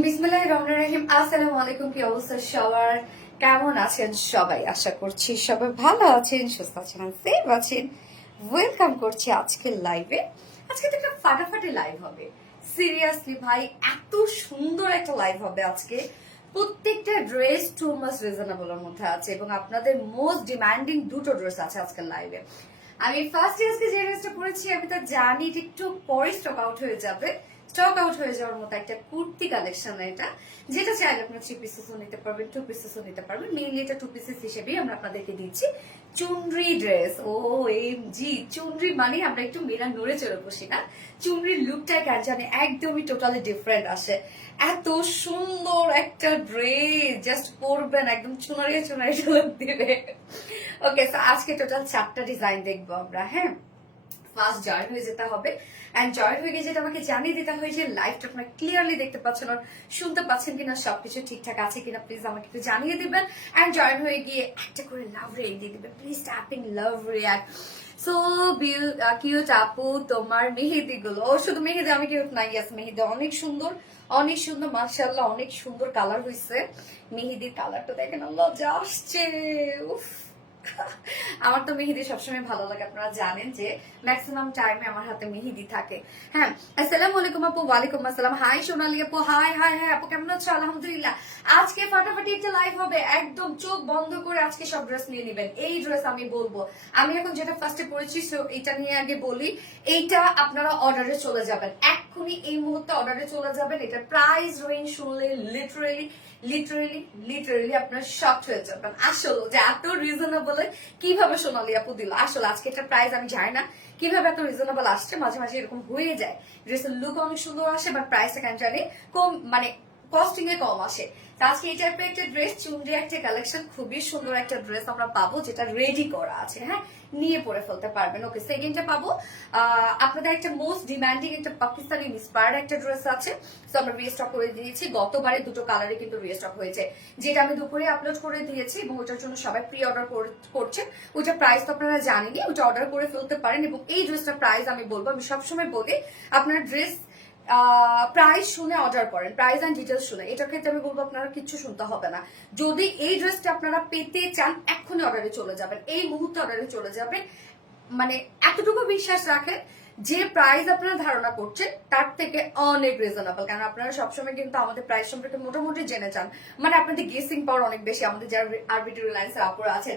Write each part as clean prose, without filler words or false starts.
বিসমিল্লাহির রহমানির রহিম। আসসালামু আলাইকুম। কি অবস্থা সবার? কেমন আছেন সবাই? আশা করছি সবাই ভালো আছেন, সুস্থ আছেন, সেফ আছেন। ওয়েলকাম করছি আজকের লাইভে। আজকে তো একটা ফাটাফাটি লাইভ হবে। সিরিয়াসলি ভাই, এত সুন্দর একটা লাইভ হবে আজকে। প্রত্যেকটা ড্রেস টু মাচ রিজনেবলের মধ্যে আছে এবং আপনাদের মোস্ট ডিমান্ডিং দুটো ড্রেস আছে আজকের লাইভে। আমি ফার্স্ট আজকে যে ড্রেসটা পরেছি আমি তো জানি যে একটু পরে স্টক আউট হয়ে যাবে। স্টক আউট হয়ে যাওয়ার মতো একটা কুর্তি কালেকশন এটা, যেটা চাইলে আপনার 3 পিসেসও নিতে পারবেন, 2 পিসেসও নিতে পারবেন। মেইনলি এটা 2 পিসেস হিসেবেই আমরা আপনাদেরকে দিচ্ছি। চুনরি ড্রেস, ও এম জি, চুনরি মানে আমরা একটু মেয়েরা নড়ে চড়ে বসি না, চুনরির লুকটা কেন জানে একদমই টোটালি ডিফারেন্ট আসে। এত সুন্দর একটা ড্রেস, জাস্ট পরবেন একদম চুনারিয়া চুনারিয়া লুক দিবে। ওকে, তো আজকে টোটাল 4টা ডিজাইন দেখবো আমরা। হ্যাঁ, ফার্স্ট জয়েন হয়ে যেতে হবে। এন্ড জয়েন হয়ে গিয়ে যেটা আমাকে জানিয়ে দিতে হয় যে লাইভটা আপনারা ক্লিয়ারলি দেখতে পাচ্ছেন আর শুনতে পাচ্ছেন কিনা, সবকিছু ঠিকঠাক আছে কিনা প্লিজ আমাকে একটু জানিয়ে দিবেন। এন্ড জয়েন হয়ে গিয়ে একটা করে লাভ রিয়াক্ট দিয়ে দিবেন please, tapping love react. So cute আপু, তোমার মেহেদি গুলো, শুধু মেহেদি আমি কিউট নাই, ইয়াস মেহেদি অনেক সুন্দর, অনেক সুন্দর, মাশাআল্লাহ অনেক সুন্দর কালার হয়েছে। মেহেদির কালারটা দেখেন, আল্লাহ যা আসছে, উফ। আমার তো মেহেদি সবসময় ভালো লাগে, আপনারা জানেন যে ম্যাক্সিমাম টাইমে আমার হাতে মেহেদি থাকে। হ্যাঁ, আসসালামু আলাইকুম আপু। ওয়ালাইকুম আসসালাম। হাই সোনালি আপু, হাই হাই হাই আপু, কেমন আছো? আলহামদুলিল্লাহ। আজকে ফাটাফাটি একটা লাইভ হবে, একদম চোখ বন্ধ করে আজকে সব ড্রেস নিয়ে নেবেন। এই ড্রেস আমি বলবো, আমি এখন যেটা ফার্স্টে পড়েছি এটা নিয়ে আগে বলি। এইটা আপনারা অর্ডারে চলে যাবেন, এক্ষুনি এই মুহূর্তে অর্ডারে চলে যাবেন। এটা প্রাইস রেঞ্জ শুনলে লিটারেলি লিটারেলি লিটারেলি আপনার শকড হয়ে যাবেন আসলে, যে এত রিজনেবল কিভাবে সোনালি আপু দিল। আসলে আজকে একটা প্রাইস আমি জানি না কিভাবে এত রিজনেবল আসছে, মাঝে মাঝে এরকম হয়ে যায়। ড্রেসের লুক অনেক সুন্দর আসে বাট প্রাইসটা কেন জানি কম, মানে কস্টিং এ কম আসে। আজকে এই টাইপের একটা ড্রেস, চুনরি একটা কালেকশন, খুবই সুন্দর একটা ড্রেস আমরা পাবো যেটা রেডি করা আছে। হ্যাঁ, নিয়ে পরে ফেলতে পারবেন। ওকে, সেকেন্ডটা পাবো আপনাদের একটা মোস্ট ডিমান্ডিং একটা পাকিস্তানি ইন্সপায়ার্ড একটা ড্রেস আছে। তো আমরা রিস্টক করে দিয়েছি, গতবারে দুটো কালারে কিন্তু রিস্টক হয়েছে, যেটা আমি দুপুরে আপলোড করে দিয়েছি এবং ওটার জন্য সবাই প্রি অর্ডার করছে। ওইটা প্রাইস তো আপনারা জানেনই, ওটা অর্ডার করে ফেলতে পারেন। এবং এই ড্রেসটা প্রাইস আমি বলবো, আমি সবসময় বলি আপনারা ড্রেস প্রাইস শুনে অর্ডার করেন, প্রাইস এন্ড ডিটেলস শুনে। এটার ক্ষেত্রে আমি বলবো আপনারা কিচ্ছু শুনতে হবে না। যদি এই ড্রেসটা আপনারা পেতে চান এক্ষুনি অর্ডারে চলে যাবেন, এই মুহূর্তে অর্ডারে চলে যাবেন। মানে এতটুকু বিশ্বাস রাখেন যে প্রাইস আপনারা ধারণা করছেন তার থেকে অনেক রিজনেবল, কারণ আপনারা সবসময় কিন্তু আমাদের প্রাইস সম্পর্কে মোটামুটি জেনে যান। মানে আপনাদের গেসিং পাওয়ার অনেক বেশি, আমাদের যারা আরবিটি রিলায়েন্স আপুরা আছেন,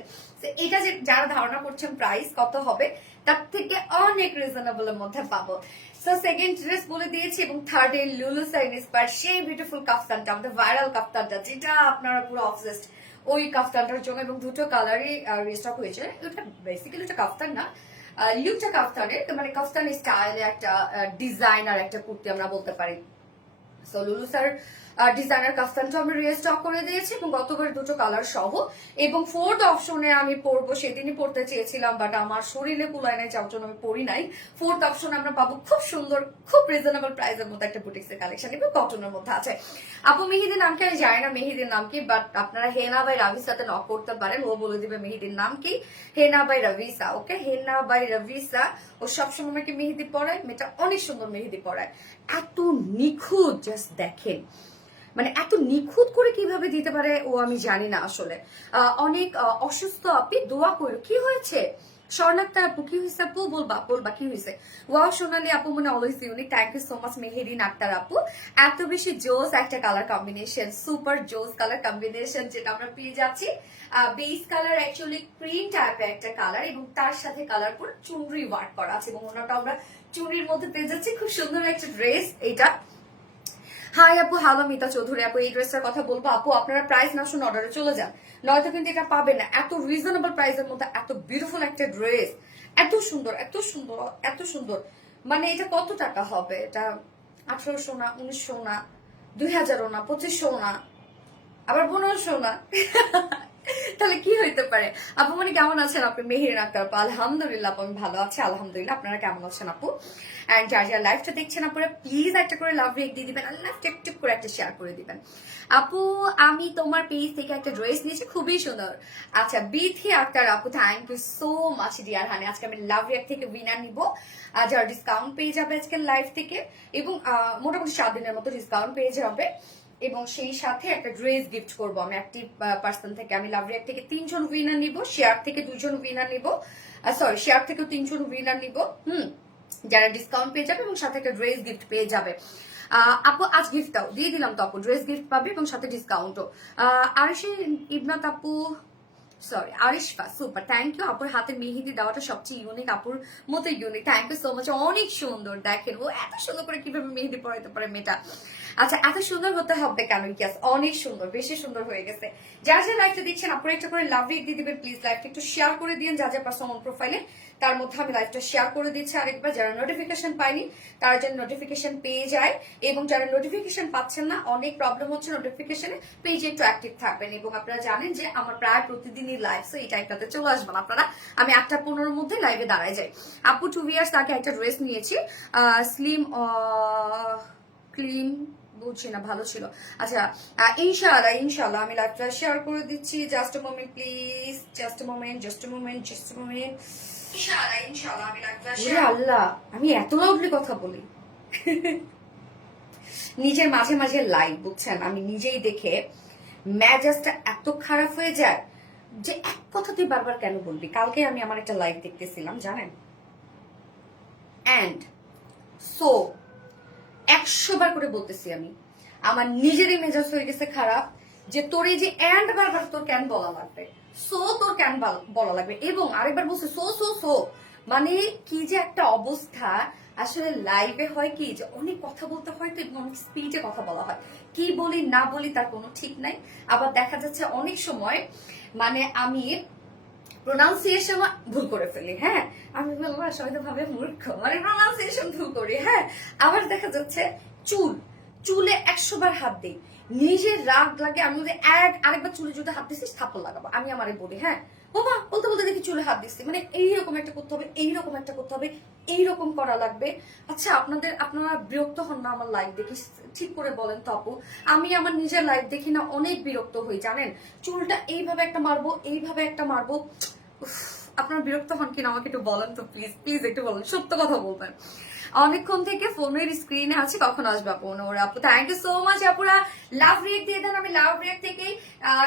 এটা যে যারা ধারণা করছেন প্রাইস কত হবে তার থেকে অনেক রিজনেবল এর মধ্যে পাবো। সো সেকেন্ড ড্রেস বলে দিয়েছি এবং থার্ড এ লুলু সাইনিস পার সেই বিউটিফুল কাফতানটা, আমাদের ভাইরাল কাফতানটা, যেটা আপনারা পুরো অবসেসড ওই কাফতানটার জন্য, এবং দুটো কালারই রিস্টক হয়েছে। ওটা বেসিক্যালি ওটা কাফতান না, লুকটা কাফতানের, মানে কাফতান স্টাইলে একটা ডিজাইনার একটা কুর্তি আমরা বলতে পারি। সো লুলু স্যার ডিজাইনার কাফতানটা আমরা রিস্টক করে দিয়েছি এবং গতবার দুটো কালার সহ। এবং ফোর্থ অপশনে আমি পরবো, সেদিনই পড়তে চেয়েছিলাম বাট আমার শরীরে কুলায় নাই, যার জন্য আমি পরি নাই। ফোর্থ অপশনে আমরা পাবো খুব সুন্দর, খুব রিজনেবল প্রাইসের মধ্যে একটা বুটিক্সের কালেকশন এবং কটনের মধ্যে আছে। আপু মেহেদির নাম কি আমি জানি না, মেহেদির নাম কি, বাট আপনারা হেনা বাই রাভির সাথে নক করতে পারেন, ও বলে দিবে মেহেদির নাম কি। হেনা বাই রভিসা, ওকে, হেনা বাই রভিসা। ও সবসময় আমাকে মেহেদি পড়ায়, মেয়েটা অনেক সুন্দর মেহেদি পড়ায়, এত নিখুঁত, জাস্ট দেখেন মানে এত নিখুঁত করে কিভাবে দিতে পারে ও, আমি জানি না আসলে। অনেক অসুস্থ আপনি, দোয়া করো। কি হয়েছে স্বর্ণাক্তার আপু? কি হয়েছে আপু? বলবা বলবা কি হয়েছে? ওয়াও সোনালি আপু, মানে always unique, thank you so much Meherin Akter আপু। এত বেশি জোস একটা কালার কম্বিনেশন, সুপার জোস কালার কম্বিনেশন যেটা আমরা পেয়ে যাচ্ছি। বেস কালার অ্যাকচুয়ালি ক্রিম টাইপের একটা কালার এবং তার সাথে কালার পুরো চুনরি ওয়ার্ক করা আছে এবং ওনাটা আমরা চুনরির মধ্যে পেয়ে যাচ্ছি। খুব সুন্দর একটা ড্রেস এটা। হাই আপু, হ্যালো মিতা চৌধুরী আপু, এই ড্রেসটার কথা বলবো আপু, আপনারা প্রাইস না শুনে অর্ডারে চলে যান, নয়তো কিন্তু এটা পাবেন না। এত রিজনেবল প্রাইসের মধ্যে এত বিউটিফুল একটা ড্রেস, এত সুন্দর এত সুন্দর এত সুন্দর। মানে এটা কত টাকা হবে? এটা 1800 না, 1900 না, 2000 না, 2500 না, আবার 1500 না। তাহলে কি হইতে পারে? আপু মানে কেমন আছেন আপনি? মেহের আক্তার আপু, আলহামদুলিল্লাহ আপু আমি ভালো আছি, আলহামদুলিল্লাহ। আপনারা কেমন আছেন আপু? এন্ড যারা যারা লাইভটা দেখছেন আপনারা প্লিজ একটা করে লাভ রেক দিয়ে দিবেন, আর লাইভ টিপ করে একটা শেয়ার করে দিবেন। আপু আমি তোমার পেজ থেকে একটা ড্রেস নিয়েছি, খুবই সুন্দর। আচ্ছা, বিথি আক্তার আপু, thank you so much dear honey. আজকে আমি লাভ রেক থেকে উইনার নিব, যারা ডিসকাউন্ট পেয়ে যাবে আজকের লাইভ থেকে, এবং মোটামুটি 7 দিনের মতো ডিসকাউন্ট পেয়ে যাবে। এবং সেই সাথে একটা ড্রেস গিফট করব আমি অ্যাক্টিভ পার্সন থেকে। আমি লাভ রিয়াক্ট থেকে 3 জন উইনার নিব, শেয়ার থেকে 2 জন উইনার নিব, সরি শেয়ার থেকে 3 জন উইনার নিব, যারা ডিসকাউন্ট পেয়ে যাবে এবং সাথে একটা ড্রেস গিফট পেয়ে যাবে। আপু আজ গিফটটাও দিয়ে দিলাম তো আপু, ড্রেস গিফট পাবে এবং সাথে ডিসকাউন্টও। আরিশা ইবনাত আপু, sorry Arishfa, super, thank you. আপুর হাতে মেহেদি দেওয়াটা সবচেয়ে ইউনিক, আপুর মতো unique, thank you so much. অনেক সুন্দর, দেখেন ও এত সুন্দর করে কিভাবে মেহেদি পরাইতে পারে মেয়েটা। আচ্ছা এত সুন্দর হতে হবে কেন? ইয়াস অনেক সুন্দর, বেশি সুন্দর হয়ে গেছে। যারা যারা লাইভটা দেখছেন আপুর একটা করে লাভ রিক দিয়ে দিবেন প্লিজ, লাইভটা একটু শেয়ার করে দিন যা যা পার্সোনাল প্রোফাইলে, তার মধ্যে আমি লাইভটা শেয়ার করে দিচ্ছি আরেকবার। যারা নোটিফিকেশন পায়নি তারা যেন নোটিফিকেশন পেয়ে যায়, এবং যারা নোটিফিকেশন পাচ্ছেন না, অনেক প্রবলেম হচ্ছে নোটিফিকেশনে, পেজে একটু অ্যাক্টিভ থাকবেন। এবং আপনারা জানেন যে আমার প্রায় প্রতিদিনই লাইভ, সো এই টাইমটাতে চলে আসবেন আপনারা। আমি 8:15-র মধ্যে লাইভে দাঁড়ায় যাই। আপু 2 ইয়ার্স তাকে একটা ড্রেস নিয়েছি, স্লিম ক্লিন, বুঝছি না, ভালো ছিল। আচ্ছা ইনশাআল্লাহ ইনশাআল্লাহ আমি লাইভটা শেয়ার করে দিচ্ছি। Just a moment please, just a moment, just a moment, just a moment. ইনশাআল্লাহ ইনশাআল্লাহ আমি লাইভটা শেয়ার। আল্লাহ আমি এত লাউডলি কথা বলি নিজের মাঝে মাঝে লাইভ, বুঝছেন, আমি নিজেই দেখে মেজাজটা এত খারাপ হয়ে যায় যে এক কথা তুই বারবার কেন বলবি। কালকে আমি আমার একটা লাইভ দেখতেছিলাম জানেন, এন্ড সো 100 বার করে বলতেছি আমি, আমার নিজেরই মেজাজ হয়ে গেছে খারাপ যে তোর এই যে এন্ড বারবার তোর কেন বলা লাগবে, সো তোর কেন বলা লাগবে, এবং আরেকবার বলছে সো সো সো, মানে কি যে একটা অবস্থা। আসলে লাইভে হয় কি যে অনেক কথা বলতে হয় তো, এবং অনেক স্পিডে কথা বলা হয়, কি বলি না বলি তার কোনো ঠিক নাই। আবার দেখা যাচ্ছে অনেক সময় মানে আমি প্রোনাউন্সিয়েশন ভুল করে ফেলি, হ্যাঁ আমি বলবো সবাই তো ভাবে মূর্খ, মানে প্রোনাউন্সিয়েশন ভুল করি, হ্যাঁ। আবার দেখা যাচ্ছে চুলে 100 বার হাত দিই, নিজের রাগ লাগে, আমি যদি আরেকবার চুলে যদি হাত দিচ্ছিস থাপ্পড় লাগাবো, আমি আমারে বলি, হ্যাঁ বাবা বলতে বলতে দেখি চুলে হাত দিচ্ছি, মানে এইরকম একটা করতে হবে, এইরকম একটা করতে হবে, এইরকম করা লাগবে। আচ্ছা আপনারা বিরক্ত হন না আমার লাইভ দেখি? ঠিক করে বলেন তো আপু, আমি আমার নিজের লাইভ দেখি না অনেক বিরক্ত হই জানেন। চুলটা এইভাবে একটা মারবো, এইভাবে একটা মারবো, আপনারা বিরক্ত হন কিনা আমাকে একটু বলেন তো প্লিজ, প্লিজ একটু বলেন, সত্য কথা বলবেন। অনেকক্ষণ থেকে ফোনের স্ক্রিনে আছে, কখন আসবে আপু? ওরা আপু থ্যাংক ইউ সো মাচ। আপুরা লাভ রিয়েক্ট দিয়ে দেন, আমি লাভ রিয়েক্ট থেকেই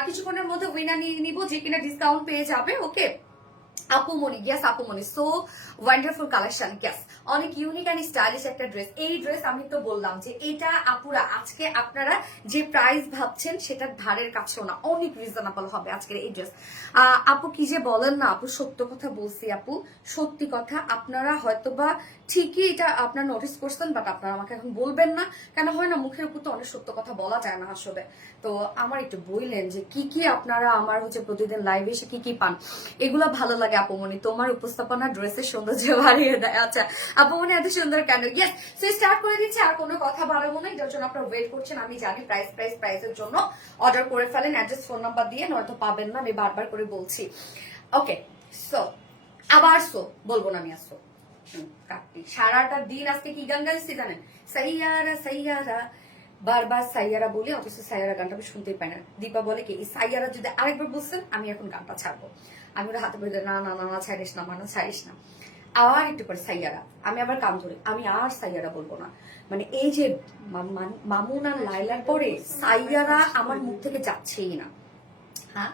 কিছুক্ষণের মধ্যে উইনার নিয়ে নিবো যে কিনা ডিসকাউন্ট পেয়ে যাবে। ওকে আপুমনি, ইয়েস আপুমনি, সো ওয়ান্ডারফুল কালেকশন, ইয়েস অনেক ইউনিক এন্ড স্টাইলিশ একটা ড্রেস। এই ড্রেস আমি তো বললাম যে এটা আপুরা আজকে আপনারা যে প্রাইস ভাবছেন সেটার ধারের কাছেও না, অনেক রিজনেবল হবে আজকের এই ড্রেস। আপু কি যে বলেন না আপু, সত্য কথা বলছি আপু, সত্যি কথা। আপনারা হয়তোবা ঠিকই এটা আপনারা নোটিস করছেন, বাট আপনারা আমাকে এখন বলবেন না কেন, হয় না মুখের উপর তো অনেক সত্য কথা বলা যায় না আসলে। তো আমার একটু বললেন যে কি কি আপনারা আমার হচ্ছে প্রতিদিন লাইভে এসে কি কি পান, এগুলো ভালো লাগে আপুমনি, তোমার উপস্থাপনা ড্রেসের সৌন্দর্য বাড়িয়ে দেয়। আচ্ছা আপুমনি এত সুন্দর কেন? ইয়েস, সো স্টার্ট করে দিচ্ছি, আর কোনো কথা বাড়াবো না, এটার জন্য আপনারা ওয়েট করছেন আমি জানি। প্রাইসের জন্য অর্ডার করে ফেলেন, অ্যাড্রেস ফোন নাম্বার দিয়ে, নয়তো পাবেন না, আমি বারবার করে বলছি। ওকে সো আবার সো বলবো না আমি, আসো কাটটি সারাটা দিন আজকে কি গান গাইছি জানেন? সাইয়ারা সাইয়ারা, বারবার সাইয়ারা বলি, অথচ সাইয়ারা গানটা আমি শুনতেই পাই না। দীপা বলে কি সাইয়ারা যদি আরেকবার বলছেন আমি এখন গানটা ছাড়বো, আমি ওরা হাতে বলে না না না না ছাড়িস না, মানে ছাড়িস না, আর একটু পরে সাইয়ারা, আমি আবার কাম ধরে আমি আর সাইয়ারা বলবো না। মানে এই যে মামুন আর লাইলার পরে সাইয়ারা আমার মুখ থেকে যাচ্ছেই না। হ্যাঁ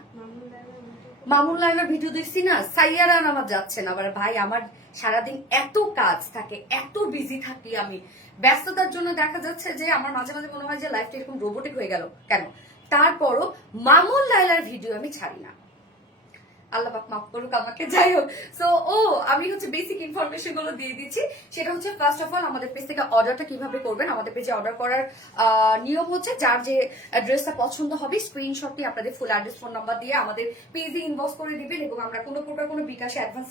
মামুন লাইলার ভিডিও দেখছি না, সাইয়ারা আমার যাচ্ছে না। আবার ভাই আমার সারাদিন এত কাজ থাকে, এত বিজি থাকি আমি, ব্যস্ততার জন্য দেখা যাচ্ছে যে আমার মাঝে মাঝে মনে হয় যে লাইফটা এরকম রোবোটিক হয়ে গেল কেন। তারপরও মামুন লাইলার ভিডিও আমি ছাড়ি না, আল্লাহ পাক মাফ করুক আমাকে। যাই হোক, সো আমি হচ্ছে বেসিক ইনফরমেশন গুলো দিয়ে দিচ্ছি। সেটা হচ্ছে ফার্স্ট অফ অল আমাদের পেজ থেকে অর্ডারটা কিভাবে করবেন। আমাদের পেজে অর্ডার করার নিয়ম হচ্ছে যার যে ড্রেসটা পছন্দ হবে স্ক্রিনশট নিয়ে আপনাদের ফুল অ্যাড্রেস ফোন নাম্বার দিয়ে আমাদের পেজে ইনবক্স করে দিবেন, এবং আমরা কোনো প্রকার কোনো বিকাশে অ্যাডভান্স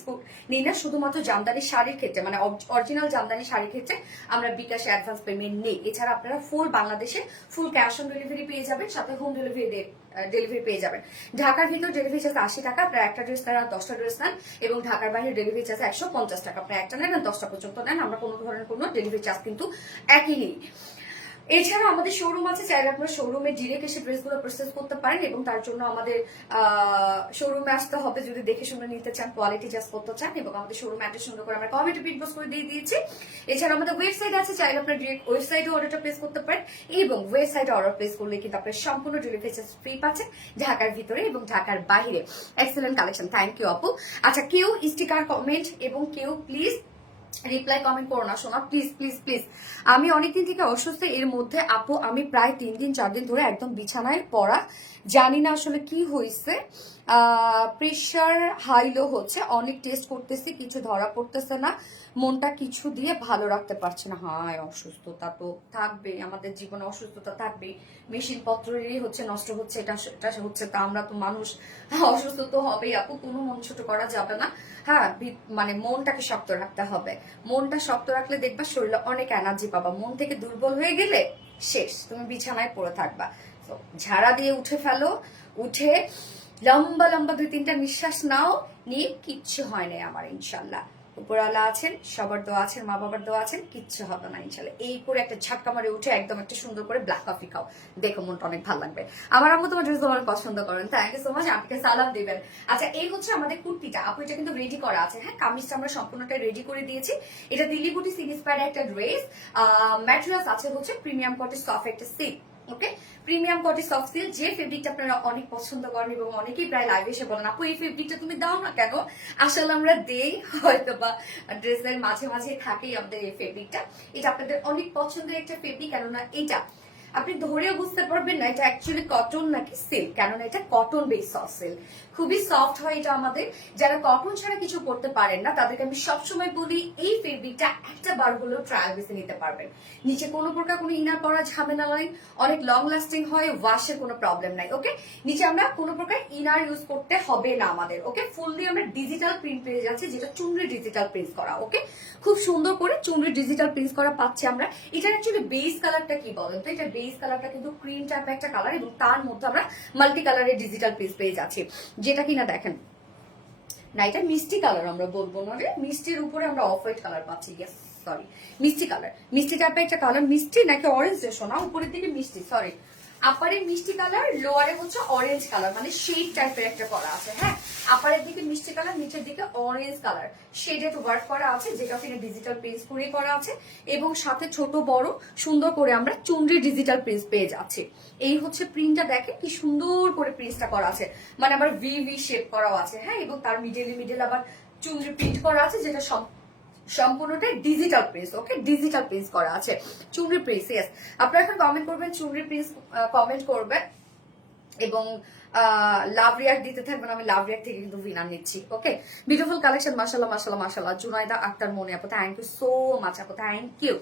নিই না। শুধুমাত্র জামদানি শাড়ির ক্ষেত্রে, মানে অরিজিনাল জামদানি শাড়ির ক্ষেত্রে আমরা বিকাশে অ্যাডভান্স পেমেন্ট নেই। এছাড়া আপনারা ফুল বাংলাদেশে ফুল ক্যাশ অন ডেলিভারি পেয়ে যাবেন, সাথে হোম ডেলিভারি পেয়ে যাবেন। ঢাকার ভিতর ডেলিভারি চার্জ 80 টাকা, আপনারা একটা ড্রেস নেন 10টা ড্রেস নেন, এবং ঢাকার বাইরে ডেলিভারি চার্জ 150 টাকা, আপনারা একটা নেন 10টা পর্যন্ত নেন, আমরা কোনো ধরনের কোনো ডেলিভারি চার্জ কিন্তু একই নেই। এছাড়া আমাদের শোরুম আছে, চাইলে আপনারা শোরুমে ডিরেক্ট এসে ড্রেসগুলো পারচেজ করতে পারেন এবং তার জন্য আমাদের শোরুমে আসতে হবে যদি দেখে শুনে নিতে চান, কোয়ালিটি জাস্ট করতে চান। এবং আমাদের শোরুম অ্যাড্রেস সুন্দর করে আমরা কমেন্টে পিনপোস্ট করে দিয়ে দিয়েছি। এছাড়া আমাদের ওয়েবসাইট আছে, চাইলে আপনারা ডিরেক্ট ওয়েবসাইটে অর্ডারটা প্লেস করতে পারেন এবং ওয়েবসাইটে অর্ডার প্লেস করলে কিন্তু আপনার সম্পূর্ণ ডেলিভারি চার্জ ফ্রি পাচ্ছেন ঢাকার ভিতরে এবং ঢাকার বাইরে। এক্সেলেন্ট কালেকশন, থ্যাংক ইউ আপু। আচ্ছা, কেউ স্টিকার কমেন্ট এবং কেউ প্লিজ রিপ্লাই কমেন্ট করো না সোনা, প্লিজ প্লিজ প্লিজ। আমি অনেকদিন থেকে অসুস্থ, এর মধ্যে আপু আমি প্রায় 3-4 দিন ধরে একদম বিছানায় পড়া, জানি না আসলে কি হয়েছে, প্রেশার হাই লো হচ্ছে, অনেক টেস্ট করতেছি কিছু ধরা পড়তেছে না, মনটা কিছু দিয়ে ভালো রাখতে পারছে না। হায়, অসুস্থতা তো থাকবে, আমাদের জীবনে অসুস্থতা থাকবে, মেশিন পত্রেরই হচ্ছে নষ্ট হচ্ছে, এটা এটা হচ্ছে, তা আমরা তো মানুষ, অসুস্থ তো হবেই আপু, কোনো মন ছোট করা যাবে না। হ্যাঁ, মানে মনটাকে শক্ত রাখতে হবে, মনটা শক্ত রাখলে দেখবা শরীরে অনেক এনার্জি পাবা। মন থেকে দুর্বল হয়ে গেলে শেষ, তুমি বিছানায় পড়ে থাকবা। ঝাড়া দিয়ে উঠে ফেলো, উঠে লম্বা লম্বা 2-3টা নিঃশ্বাস নাও, নিয়ে কিচ্ছু হয় নাই আমার ইনশাল্লাহ। উপরওয়ালা আছেন, সবার দোয়া আছেন, মা বাবার দোয়া আছেন, কিচ্ছু হবে না ইনশাল্লাহ। এই করে একটা ঝাটকা মারে উঠে একদম একটা সুন্দর করে ব্ল্যাক কফি খাও, দেখো মনটা অনেক ভালো লাগবে। আমার আম্মু তোমার ড্রেস অনেক পছন্দ করেন, থ্যাংক ইউ সো মাচ, আমাকে সালাম দিবেন। আচ্ছা, এই হচ্ছে আমাদের কুর্তিটা আপু, এটা কিন্তু রেডি করা আছে। হ্যাঁ, কামিজটা আমরা সম্পূর্ণটা রেডি করে দিয়েছি। এটা দিল্লি বুটি ইন্সপায়ার্ড একটা ড্রেস, ম্যাটেরিয়ালস আছে হচ্ছে প্রিমিয়াম কটন সফট একটা সিল্ক। ওকে, প্রিমিয়াম কটন সফট সিল্ক, যে ফেব্রিকটা আপনারা অনেক পছন্দ করেন এবং অনেকেই প্রায় লাইভে এসে বলেন আপু এই ফেব্রিকটা তুমি দাও না কেন। আসলে আমরা দেই, হয়তো বা ড্রেসের মাঝে মাঝে থাকেই আমাদের এই ফেব্রিকটা। এটা আপনাদের অনেক পছন্দের একটা ফেব্রিক, কেননা এটা আপনি ধরেও বুঝতে পারবেন না এটা অ্যাকচুয়ালি কটন নাকি সিল্ক, কেননা এটা কটন বেস সফট সিল্ক, খুবই সফট হয় এটা আমাদের। যারা কটন ছাড়া কিছু করতে পারেন না তাদেরকে আমি সবসময় বলি এই ফেব্রিকটা একটা বার হলেও ট্রায়াল বেসে নিতে পারবেন। নিচে কোনো প্রকার কোনো ইনার পরা ঝামেলা নাই, অনেক লং লাস্টিং হয়, ওয়াশের কোনো প্রবলেম নাই। ওকে, নিচে আমরা কোনো প্রকার ইনার ইউজ করতে হবে না আমাদের। ওকে, ফুললি আমরা ডিজিটাল প্রিন্ট পেয়ে যাচ্ছি, যেটা চুনরি ডিজিটাল প্রিন্ট করা। ওকে, খুব সুন্দর করে চুনরি ডিজিটাল প্রিন্ট করা পাচ্ছি আমরা। এটার অ্যাকচুয়ালি বেস কালারটা কি বলেন তো, এটা বেস কালারটা কিন্তু ক্রিম টাইপ একটা কালার এবং তার মধ্যে আমরা মাল্টি কালারের ডিজিটাল প্রিন্ট পেয়ে যাচ্ছি, যেটা কিনা দেখেন না, এটা মিষ্টি কালার আমরা বলবো না রে, মিষ্টির উপরে আমরা অফ হোয়াইট কালার পাচ্ছি। ইয়েস, সরি, মিষ্টি কালার, মিষ্টি টাইপের একটা কালার। মিষ্টি নাকি অরেঞ্জ শোনা, উপরের দিকে মিষ্টি, সরি, আপারে মিষ্টি কালার, লোয়ারে হচ্ছে অরেঞ্জ কালার, মানে শেড টাইপের একটা করা আছে। হ্যাঁ, আপারের দিকে মিষ্টি কালার, নিচের দিকে অরেঞ্জ কালার শেডেড ওয়ার্ক করা আছে, যেটা কিনা ডিজিটাল প্রিন্ট করে করা আছে এবং সাথে ছোট বড় সুন্দর করে আমরা চুনরি ডিজিটাল প্রিন্ট পেয়ে যাচ্ছি। এই হচ্ছে প্রিন্টটা, দেখেন কি সুন্দর করে প্রিন্টটা করা আছে, মানে আবার ভি ভি শেপ করাও আছে। হ্যাঁ, এবং তার মিডল আবার চুনরি প্রিন্ট করা আছে, যেটা সম্পূর্ণটাই ডিজিটাল প্রিন্ট। ওকে, ডিজিটাল প্রিন্ট করা আছে, চুনরি প্রিন্ট। ইয়েস, আপনারা এখন কমেন্ট করবেন, চুনরি প্রিন্ট কমেন্ট করবেন এবং লাভ রিয়াক্ট দিতে থাকবেন। আমি লাভ রিয়াক্ট থেকে কিন্তু উইনার নিচ্ছি। ওকে, বিউটিফুল কালেকশন, মাশাআল্লাহ মাশাআল্লাহ মাশাআল্লাহ। জুনাইদা আক্তার মনে আপু, থ্যাংক ইউ সো মাচ আপু, থ্যাংক ইউ।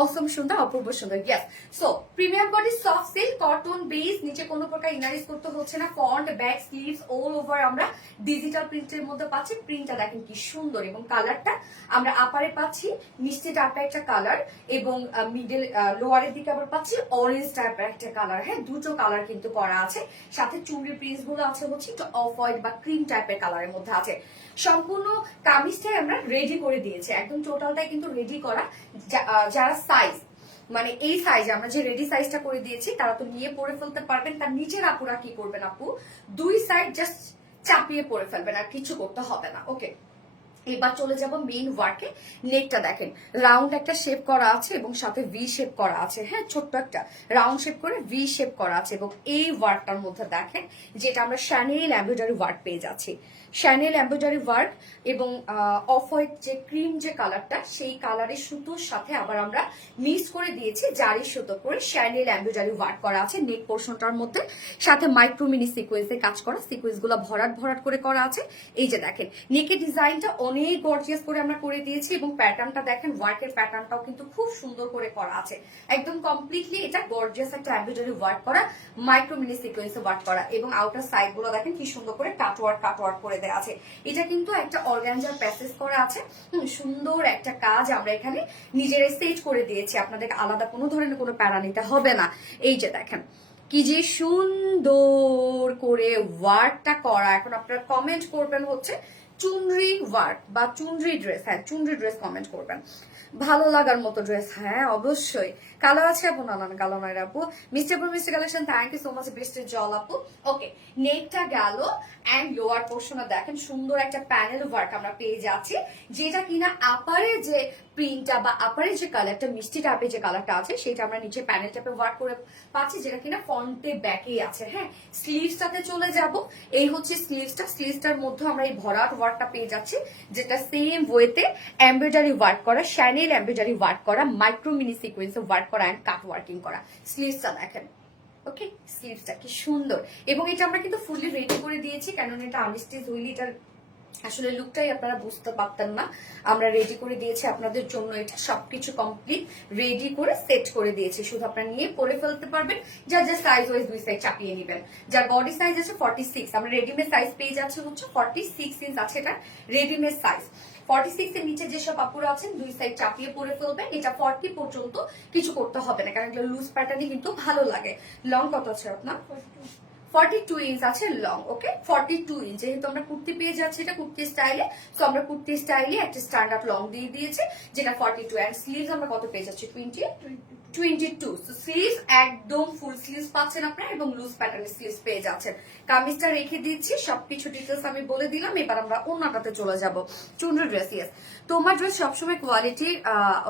অসম সুন্দর, অপূর্ব সুন্দর। Yes, so premium quality soft silk cotton base, নিচে কোনো প্রকার ইনারিজ করতে হচ্ছে না, front back sleeves all over আমরা ডিজিটাল প্রিন্টের মধ্যে পাচ্ছি। প্রিন্টটা দেখেন কি সুন্দর এবং কালারটা আমরা আপারে পাচ্ছি মিষ্টি টাইপের একটা কালার এবং মিডল লোয়ারের দিকে আবার পাচ্ছি অরেঞ্জ টাইপের একটা কালার। হ্যাঁ, দুটো কালার কিন্তু করা আছে, সাথে চুনরি প্রিন্টস গুলো আছে হচ্ছে একটু অফ হোয়াইট বা ক্রিম টাইপের কালারের মধ্যে আছে। সম্পূর্ণ কামিজটাই আমরা রেডি করে দিয়েছি, একদম টোটালটাই কিন্তু রেডি করা। যারা সাইজ মানে এই সাইজ আমরা যে রেডি সাইজটা করে দিয়েছি তারা তো নিয়ে পরে ফেলতে পারবেন। তার নিচের আপুরা কি করবেন আপু, দুই সাইড জাস্ট চাপিয়ে পরে ফেলবেন, আর কিছু করতে হবে না। ওকে, এবার চলে যাব মেইন ওয়ার্কে। নেকটা দেখেন রাউন্ড একটা শেপ করা আছে এবং সাথে ভি শেপ করা আছে। হ্যাঁ, ছোট্ট একটা রাউন্ড শেপ করে ভি শেপ করা আছে এবং এই ওয়ার্কটার মধ্যে দেখেন যেটা আমরা শ্যানেল এমব্রয়ডারি ওয়ার্ক পেয়ে যাচ্ছি, শ্যানেল এমব্রয়ডারি ওয়ার্ক এবং অফ হোয়াইট যে ক্রিম যে কালারটা সেই কালারের সুতোর সাথে আবার আমরা মিক্স করে দিয়েছি জারি সুতো করে শ্যানেল এমব্রয়ডারি ওয়ার্ক করা আছে নেক পোর্শনটার মধ্যে, সাথে মাইক্রো মিনি সিকোয়েন্সে কাজ করা, সিকোয়েন্স গুলো ভরাট ভরাট করে করা আছে। এই যে দেখেন নেকের ডিজাইনটা অনেক গর্জিয়াস করে আমরা করে দিয়েছি এবং প্যাটার্নটা দেখেন, ওয়ার্কের প্যাটার্নটাও কিন্তু খুব সুন্দর করে করা আছে, একদম কমপ্লিটলি এটা গর্জিয়াস একটা এমব্রয়ডারি ওয়ার্ক করা, মাইক্রো মিনি সিকোয়েন্সে ওয়ার্ক করা এবং আউটার সাইড গুলো দেখেন কি সুন্দর করে কাটওয়ার্ক করে দেওয়া আছে। এটা কিন্তু একটা অর্গানজার প্যাসেজ করা আছে, সুন্দর একটা কাজ আমরা এখানে নিজেরাই সেট করে দিয়েছি, আপনাদের আলাদা কোনো ধরনের কোনো প্যারা নিতে হবে না। এই যে দেখেন কি যে সুন্দর করে ওয়ার্কটা করা। এখন আপনারা কমেন্ট করবেন হচ্ছে চুনরি ওয়ার্ক বা চুনরি ড্রেস, হ্যাঁ চুনরি ড্রেস কমেন্ট করবেন। ভালো লাগার মতো ড্রেস, হ্যাঁ অবশ্যই। কালো আছে আপু? না না কালো নয় আপু। Mister collection, thank you so much বৃষ্টির জল আপু। ওকে, নেকটা গেল অ্যান্ড লোয়ার পোর্শনে দেখেন সুন্দর একটা প্যানেল ওয়ার্ক আমরা পেয়ে যাচ্ছি, যেটা কিনা আপারে যে প্রিন্টটা বা আপারে যে কালারটা মিষ্টি টাইপের যে কালারটা আছে সেটা আমরা নিচে প্যানেল টাইপে ওয়ার্ক করে পাচ্ছি, যেটা কিনা ফ্রন্টে ব্যাকেই আছে। হ্যাঁ, স্লিভসটাতে চলে যাব। এই হচ্ছে স্লিভসটার মধ্যে আমরা এই ভরাট ওয়ার্কটা পেয়ে যাচ্ছি, যেটা সেম ওয়েতে এমব্রয়ডারি ওয়ার্ক করা, শ্যানেল এমব্রয়ডারি ওয়ার্ক করা, মাইক্রো মিনি সিকোয়েন্সে ওয়ার্ক করা অ্যান্ড কাট ওয়ার্কিং করা। স্লিভসটা দেখেন, ওকে স্লিভসটা কি সুন্দর। এবং এটা আমরা কিন্তু ফুললি রেডি করে দিয়েছি, কারণ এটা আনস্টিচ হইলে এটার আসলে লুকটাই আপনারা বুঝতে পারতেন না। আমরা রেডি করে দিয়েছি আপনাদের জন্য, এটা সবকিছু কমপ্লিট রেডি করে সেট করে দিয়েছি, শুধু আপনারা নিয়ে পরে ফেলতে পারবেন। যার যার সাইজ ওয়াইজ দুই সাইড চাপিয়ে নেবেন। যার বডি সাইজ আছে 46, আমরা রেডিমেড সাইজ পেয়ে যাচ্ছে হচ্ছে 46 ইঞ্চ আছে এটা রেডিমেড সাইজ। 46 এর নিচে যেসব আপুরা আছেন দুই সাইড চাপিয়ে পরে ফেলবেন। এটা 40 পর্যন্ত কিছু করতে হবে না, কারণ এগুলো লুজ প্যাটার্নই কিন্তু ভালো লাগে। লং কত আছে আপনার? 42 ইঞ্চ আছে লং। ওকে 42 ইঞ্চ, যেহেতু আমরা কুর্তি পেয়ে যাচ্ছি এটা কুর্তি স্টাইলে, তো আমরা কুর্তি স্টাইলে একটা স্ট্যান্ডার্ড লং দিয়ে দিয়েছে, যেটা 42। এন্ড স্লিভস আমরা কত পেয়ে যাচ্ছি? 22। তো স্লিভস একদম ফুল স্লিভস পাচ্ছেন আপনারা এবং লুজ প্যাটার্নের স্লিভস পেয়ে যাচ্ছেন। কামিজটা রেখে দিচ্ছি, সবকিছু ডিটেলস আমি বলে দিলাম। এবার আমরা অন্যটাতে চলে যাব। চুনরি ড্রেস, ইয়েস তোমার ড্রেস সবসময় quality.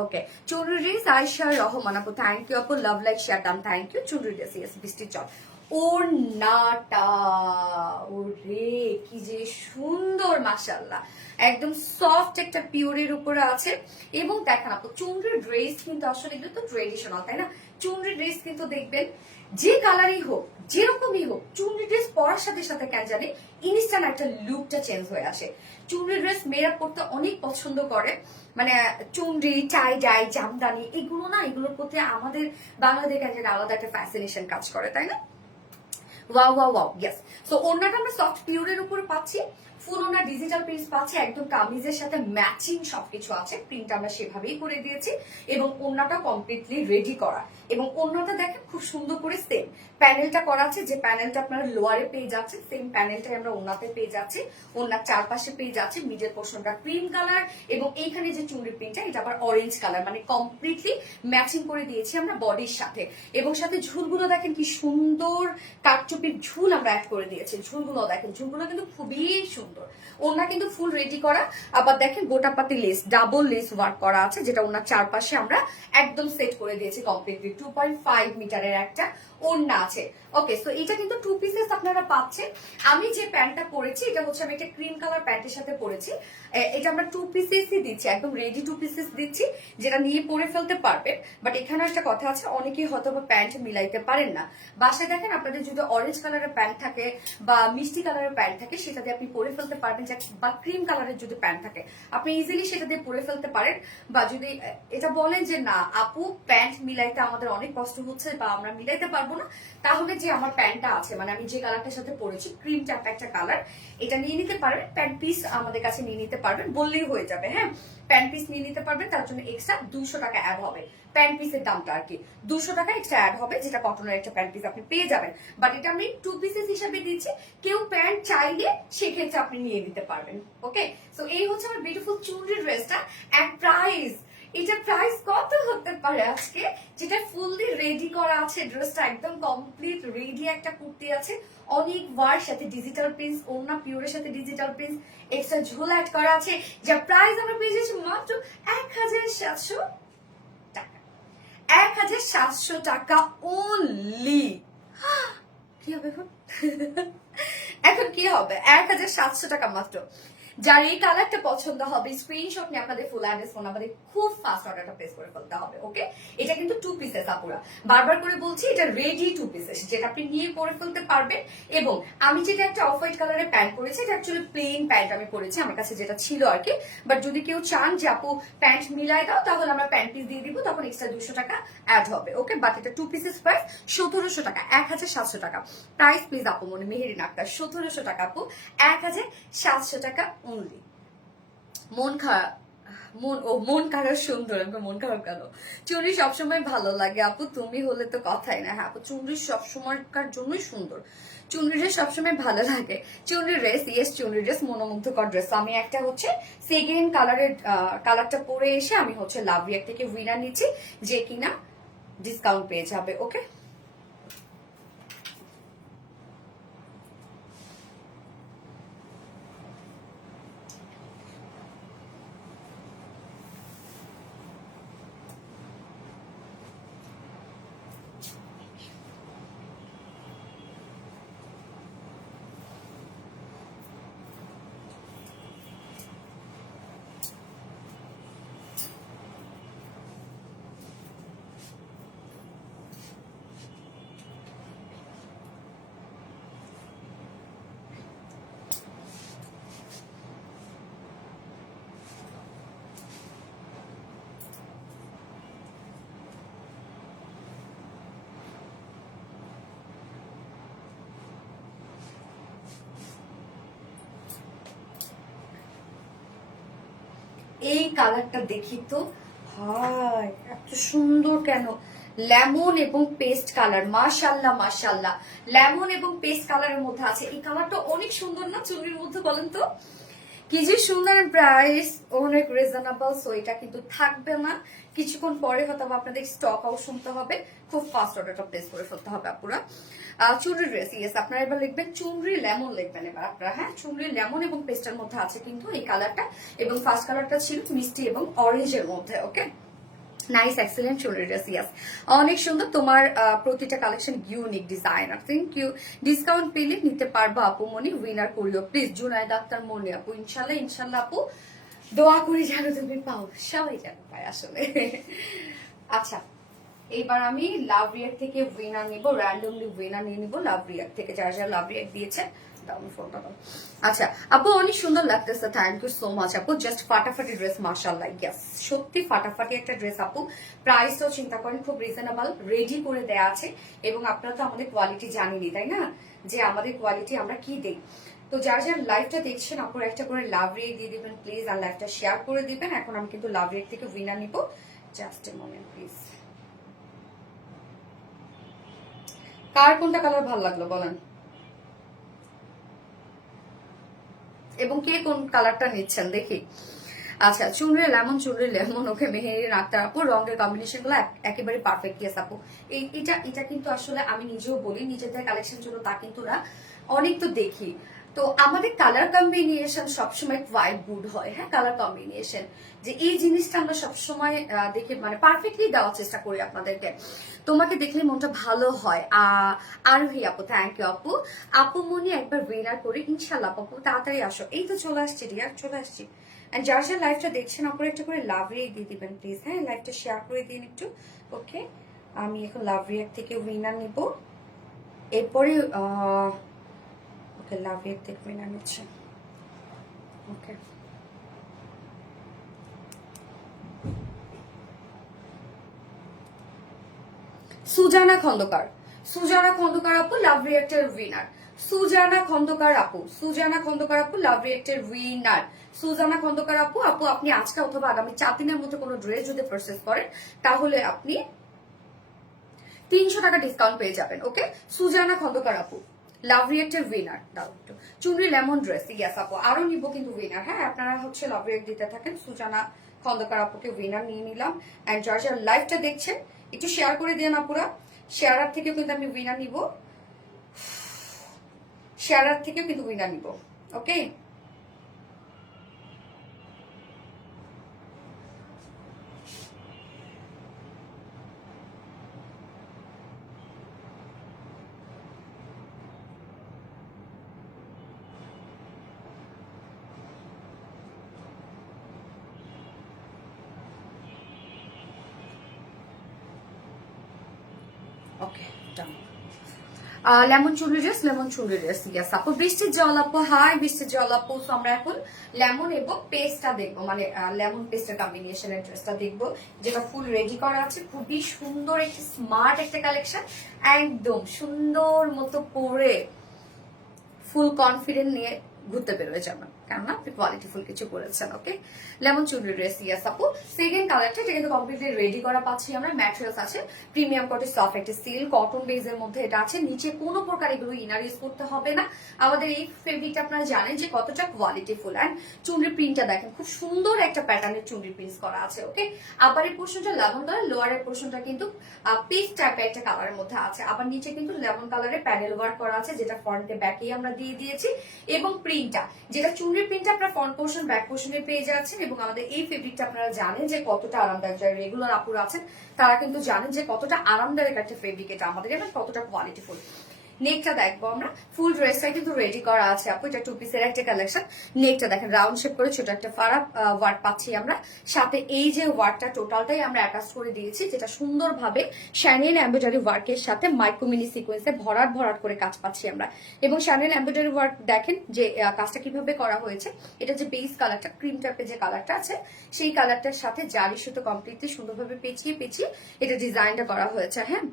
Okay chunri dress Ayesha Rahman আপু, থ্যাংক ইউ আপু। Love like share done, thank you. Chunri dress, yes বৃষ্টির চল। ওড়নাটা ওরে কি যে সুন্দর, মাশাআল্লাহ একদম সফট একটা পিওরের উপরে আছে। এবং দেখেন আপু চুনরি ড্রেস কিন্তু আসলে এগুলো তো ট্রেডিশনাল, তাই না? চুনরি ড্রেস কিন্তু দেখবেন যে কালারই হোক যেরকমই হোক, চুনরি ড্রেস পরার সাথে সাথে কেন জানি ইনস্ট্যান্ট একটা লুকটা চেঞ্জ হয়ে আসে। চুনরি ড্রেস মেয়েরা পরতে অনেক পছন্দ করে, মানে চুনরি টাই ডাই জামদানি এগুলো না, এগুলোর প্রতি আমাদের বাংলাদেশ কেন জানি আলাদা একটা ফ্যাসিনেশন কাজ করে, তাই না? Wow wow wow, yes. So ওড়নাটা আমরা সফট পিওরের উপরে পাচ্ছি, ফুল ওড়না ডিজিটাল প্রিন্ট পাচ্ছি, একদম কামিজের সাথে ম্যাচিং সবকিছু আছে। প্রিন্ট আমরা সেভাবেই করে দিয়েছি এবং ওড়নাটা কমপ্লিটলি রেডি করা। এবং ওড়নাটা দেখেন খুব সুন্দর করে সেম প্যানেলটা করা আছে, যে প্যানেলটা আপনারা লোয়ারে পেয়ে যাচ্ছেন সেম প্যানেলটাই আমরা ওড়নাতে পেয়ে যাচ্ছি। ওড়নার চারপাশে পেয়ে যাচ্ছে মিডল পোর্শনটা ক্রিম কালার এবং এইখানে যে চুনরি প্রিন্টটা এটা আবার অরেঞ্জ কালার, মানে কমপ্লিটলি ম্যাচিং করে দিয়েছি আমরা বডির সাথে। এবং সাথে ঝুলগুলো দেখেন কি সুন্দর কারচুপির ঝুল আমরা অ্যাড করে দিয়েছি। ঝুলগুলো দেখেন, ঝুলগুলো কিন্তু খুবই সুন্দর। ওড়না কিন্তু ফুল রেডি করা, আবার দেখেন গোটাপাতি লেস ডাবল লেস ওয়ার্ক করা আছে, যেটা ওনার চারপাশে আমরা একদম সেট করে দিয়েছি কমপ্লিটলি। 2.5 মিটারের একটা ওড়না আছে। ওকে সো এটা কিন্তু 2 পিসেস আপনারা পাচ্ছেন। আমি যে প্যান্টটা পরেছি এটা হচ্ছে আমি একটা ক্রিম কালার প্যান্টের সাথে পরেছি। এটা আমরা 2 পিসেসই দিচ্ছি, একদম রেডি 2 পিসেস দিচ্ছি, যেটা নিয়ে পরে ফেলতে পারবেন। বাট এখানে একটা কথা আছে, অনেকেই হয়তো প্যান্ট মিলাইতে পারেন না। বাসায় দেখেন আপনাদের যদি অরেঞ্জ কালারের প্যান্ট থাকে বা মিষ্টি কালারের প্যান্ট থাকে সেটা দিয়ে আপনি পরে ফেলতে পারবেন, বা ক্রিম কালারের যদি প্যান্ট থাকে আপনি ইজিলি সেটা দিয়ে পরে ফেলতে পারেন। বা যদি এটা বলেন যে না আপু প্যান্ট মিলাইতে আমাদের অনেক কষ্ট হচ্ছে বা আমরা মিলাইতে পারবো না, তাহলে যে আমার প্যান্টটা আছে, মানে আমি যে কালারটার সাথে পরেছি ক্রিম টাইপ একটা কালার, এটা নিয়ে নিতে পারবেন। প্যান্ট পিস আমাদের কাছে নিয়ে নিতে পারবেন, বললেই হয়ে যাবে। হ্যাঁ প্যান্ট পিস নিয়ে নিতে পারবেন, তার জন্য এক্সট্রা 200 টাকা অ্যাড হবে। প্যান্ট পিসের দামটা আর কি 200 টাকা এক্সট্রা অ্যাড হবে, যেটা কটনের একটা প্যান্ট পিস আপনি পেয়ে যাবেন। বাট এটা আমি 2 পিসেস হিসাবে দিচ্ছি, কেউ প্যান্ট চাইলে সেক্ষেত্রে আপনি নিয়ে নিতে পারবেন। ওকে সো এই হচ্ছে আমার বিউটিফুল চুনরি ড্রেসটা। এন্ড প্রাইস, এটা প্রাইস কত হতে পারে আজকে, যেটা ফুললি রেডি করা আছে, ড্রেসটা একদম কমপ্লিট রেডি একটা কুর্তি আছে অনেক ওয়ার সাথে ডিজিটাল প্রিন্টস, ওড়না পিওরের সাথে ডিজিটাল প্রিন্টস, এক্সট্রা ঝোল অ্যাড করা আছে, যার প্রাইস আমরা পেয়ে যাচ্ছি মাত্র 1700 টাকা। 1700 টাকা অনলি। কি হবে এখন? এখন কি হবে? 1700 টাকা মাত্র। যার এই কালারটা পছন্দ হবে স্ক্রিনশট নিয়ে আপনাদের ফুল অ্যাড্রেস ফোন নাম্বারে খুব ফাস্ট অর্ডারটা প্লেস করে ফেলতে হবে। ওকে এটা কিন্তু 2 পিসেস আপুরা, বারবার করে বলছি এটা রেডি 2 পিসেস, যেটা আপনি নিয়ে পরে ফেলতে পারবেন। এবং আমি যেটা একটা অফ হোয়াইট কালারের প্যান্ট পরেছি, এটা অ্যাকচুয়ালি প্লেন প্যান্ট আমি পরেছি, আমার কাছে যেটা ছিল আর কি। বাট যদি কেউ চান যে আপু প্যান্ট মিলাই দাও, তাহলে আমরা প্যান্ট পিস দিয়ে দিব, তখন এক্সট্রা 200 টাকা অ্যাড হবে। ওকে বাট এটা 2 পিসেস প্রাইস 1700 টাকা, 1700 টাকা প্রাইস। প্লিজ আপু মনে মেহেরিন আক্তার 1700 টাকা আপু, 1700 টাকা অনলি। মন খারাপ, মন খারাপ সুন্দর, আমাকে মন খারাপ কেন? চুনরি সবসময় ভালো লাগে আপু, তুমি হলে তো কথাই না। হ্যাঁ আপু চুনরি সবসময়কার জন্যই সুন্দর, চুনরি ড্রেস সবসময় ভালো লাগে। চুনরি ড্রেস, ইয়েস চুনরি ড্রেস মনোমুগ্ধকর ড্রেস। আমি একটা হচ্ছে সেকেন্ড কালারের কালারটা পরে এসে আমি হচ্ছে লাভ রিয়াক্ট থেকে উইনার নিচ্ছি, যে কিনা ডিসকাউন্ট পেয়ে যাবে। ওকে, এই কালারটা দেখি তো, হায় এত সুন্দর কেন! লেমন এবং পেস্ট কালার, মাশাল্লাহ মাশাল্লাহ। লেমন এবং পেস্ট কালারের মধ্যে আছে, এই কালারটা অনেক সুন্দর না চুনরির মধ্যে? বলেন তো কি যে সুন্দর। প্রাইস অনেক রিজনেবল, সো এটা কিন্তু থাকবে না কিছুক্ষণ পরে, হয়তো আপনাদের স্টক আউট শুনতে হবে, খুব ফাস্ট অর্ডারটা প্লেস করে ফেলতে হবে আপুরা। চুনরি ড্রেস, ইয়েস আপনারা এবার লিখবেন চুনরি লেমন লিখবেন এবার আপনারা, হ্যাঁ চুনরি লেমন এবং পেস্টের মধ্যে আছে কিন্তু এই কালারটা, এবং ফার্স্ট কালারটা ছিল মিষ্টি এবং অরেঞ্জের মধ্যে। ওকে, নাইস এক্সেলেন্ট চুনরি ড্রেস, ইয়েস অনেক সুন্দর। তোমার প্রতিটা collection unique designer, thank you. Discount পেলে নিতে পারবো আপু মনি, উইনার করিও প্লিজ। জুনাইদ আক্তার মনি আপু, ইনশাল্লাহ ইনশাল্লাহ আপু, দোয়া করি যেন তুমি পাও, সবাই যেন পায় আসলে। আচ্ছা, এইবার আমি লাভ রিয়াক্ট থেকে উইনার নিব, র্যান্ডমলি উইনার নিয়ে নিব লাভ রিয়াক্ট থেকে, যারা যারা লাভ রিয়াক্ট দিয়েছে। আচ্ছা আপু অনেক সুন্দর লাগতেছে, থ্যাংক ইউ সো মাচ আপু। জাস্ট ফাটাফাটি ড্রেস, মাশাআল্লাহ, ইয়েস সত্যি ফাটাফাটি একটা ড্রেস আপু। প্রাইসও চিন্তা করেন খুব রিজনেবল, রেডি করে দেয়া আছে, এবং আপনারা তো আমাদের কোয়ালিটি জানেনই তাই না, যে আমাদের কোয়ালিটি আমরা কি দেই। তো যারা যারা লাইভটা দেখছেন আপনারা একটা করে লাভ রিয়েক্ট দিয়ে দিবেন প্লিজ, আর লাইভটা শেয়ার করে দিবেন। এখন আমি কিন্তু লাভ রিয়েক্ট থেকে উইনার নিব, জাস্ট এ মোমেন্ট প্লিজ। কার কোনটা কালার ভালো লাগলো বলেন, এবং কে কোন কালারটা নিচ্ছেন দেখি। আচ্ছা চুনরি লেমন, চুনরি লেমন, ওকে মেহেরিন আক্তার আপু, রঙের কম্বিনেশন গুলো একেবারে পারফেক্ট, ইয়েস আপু। এটা কিন্তু আসলে আমি নিজেও বলি, নিজেদের কালেকশন জন্য তা কিন্তু না, অনেক তো দেখি, তো আমাদের কালার কম্বিনেশন সবসময় কোয়াইট গুড হয়, হ্যাঁ কালার কম্বিনেশন, যে এই জিনিসটা আমরা সবসময় দেখে মানে পারফেক্টলি দেওয়ার চেষ্টা করি আপনাদেরকে, তোমাকে দেখলে মনটা ভালো হয়। আরোহী আপু, থ্যাংক ইউ আপু। আপু মনি একবার উইনার করি ইনশাল্লাহ আপু, তাড়াতাড়ি আসো। এই তো চলে আসছি ডিয়ার, চলে আসছি। এন্ড যারা যারা লাইভটা দেখছেন আপনারা একটা করে লাভ রিয়েক্ট দিয়ে দিবেন প্লিজ, হ্যাঁ লাইভটা শেয়ার করে দিন একটু। ওকে, আমি এখন লাভ রিয়েক্ট থেকে উইনার নিব, এরপরে ওকে লাভ রিয়েক্ট থেকে উইনার নিচ্ছে। ওকে, সুজানা খন্দকার, সুজানা খন্দকার আপু লাভ রিয়েক্টের উইনার। সুজানা খন্দকার আপু, সুজানা খন্দকার আপু লাভ রিয়েক্টের উইনার। সুজানা খন্দকার আপু, আপু আপনি আজকে অথবা আগামী 4 দিনের মধ্যে কোনো ড্রেস যদি পারচেজ করেন তাহলে আপনি 300 টাকা ডিসকাউন্ট পেয়ে যাবেন। ওকে, সুজানা খন্দকার আপু লাভ রিয়েক্টের উইনার। দাও একটু চুনরি লেমন ড্রেস, ইয়াস আপু আরো নিব কিন্তু উইনার, হ্যাঁ আপনারা হচ্ছে লাভ রিয়েক্ট দিতে থাকেন। সুজানা খন্দকার আপুকে উইনার নিয়ে নিলাম। এন্ড যারা যারা লাইভটা দেখছেন একটু শেয়ার করে দেন আপুরা, শেয়ারার থেকেও কিন্তু আমি উইনার নিব, শেয়ারার থেকেও কিন্তু উইনার নিব। Okay, okay done. Lemon chunri dress, lemon chunri dress, yes আপু। বৃষ্টির জল আপু, হাই বৃষ্টির জল আপু। সো আমরা এখন লেমন এবং পেস্টটা দেখবো, মানে লেমন পেস্টের কম্বিনেশনের ড্রেসটা দেখবো, যেটা ফুল রেডি করা আছে। খুবই সুন্দর একটা স্মার্ট একটা কালেকশন, একদম সুন্দর মতো পরে ফুল কনফিডেন্ট নিয়ে ঘুরতে বেরোয় যাবেন। কেননা আপনি কোয়ালিটিফুল কিছু করেছেন। ওকে, লেমন চুনরি ড্রেস, ইয়াস আপু। সেকেন্ড কালারটা, এটা কিন্তু কমপ্লিটলি রেডি করা পাচ্ছি আমরা। ম্যাটেরিয়ালস আছে প্রিমিয়াম কোয়ালিটি সফট একটা সিল্ক কটন বেজের মধ্যে এটা আছে। নিচে কোনো প্রকার এগুলো ইনার ইউজ করতে হবে না। আমাদের এই ফেব্রিকটা আপনারা জানেন যে কতটা কোয়ালিটিফুল। অ্যান্ড চুনরি প্রিন্টটা দেখেন, খুব সুন্দর একটা প্যাটার্নের চুনরি প্রিন্ট করা আছে। ওকে, আবার এই পোর্শনটা লেমন কালার, লোয়ারের পোর্শনটা কিন্তু পিচ টাইপের একটা কালারের মধ্যে আছে। আবার নিচে কিন্তু লেমন কালারের প্যানেল ওয়ার্ক করা আছে, যেটা ফ্রন্টে ব্যাকেই আমরা দিয়ে দিয়েছি। এবং প্রিন্টটা, যেটা চুনরি প্রিন্টটা আপনার ফ্রন্ট পোর্শন ব্যাক পোর্শনে পেয়ে যাচ্ছেন। এবং আমাদের এই ফেব্রিকটা আপনারা জানেন যে কতটা আরামদায়ক। যারা রেগুলার আপুরা আছেন তারা কিন্তু জানেন যে কতটা আরামদায়ক একটা ফেব্রিক এটা আমাদের, এবং কতটা কোয়ালিটিফুল। নেকটা দেখবো আমরা। ফুল ড্রেসটা কিন্তু রেডি করা আছে আপু, এটা 2 পিসের একটা কালেকশন। নেকটা দেখেন রাউন্ড শেপ করে ছোট একটা ফাড়া ওয়ার্ক পাচ্ছি আমরা। সাথে এই যে ওয়ার্কটা টোটালটাই আমরা অ্যাটাচ করে দিয়েছি, যেটা সুন্দরভাবে শ্যানেল এমব্রয়ডারি ওয়ার্কের সাথে মাইক্রো মিনি সিকোয়েন্সে ভরাট ভরাট করে কাজ পাচ্ছি আমরা। এবং শ্যানেল এমব্রয়ডারি ওয়ার্ক দেখেন যে কাজটা কিভাবে করা হয়েছে। এটা যে বেস কালারটা, ক্রিম টাইপের যে কালারটা আছে, সেই কালারটার সাথে জারি সুতো কমপ্লিটলি সুন্দরভাবে পেঁচিয়ে পেঁচিয়ে এটা ডিজাইনটা করা হয়েছে। হ্যাঁ,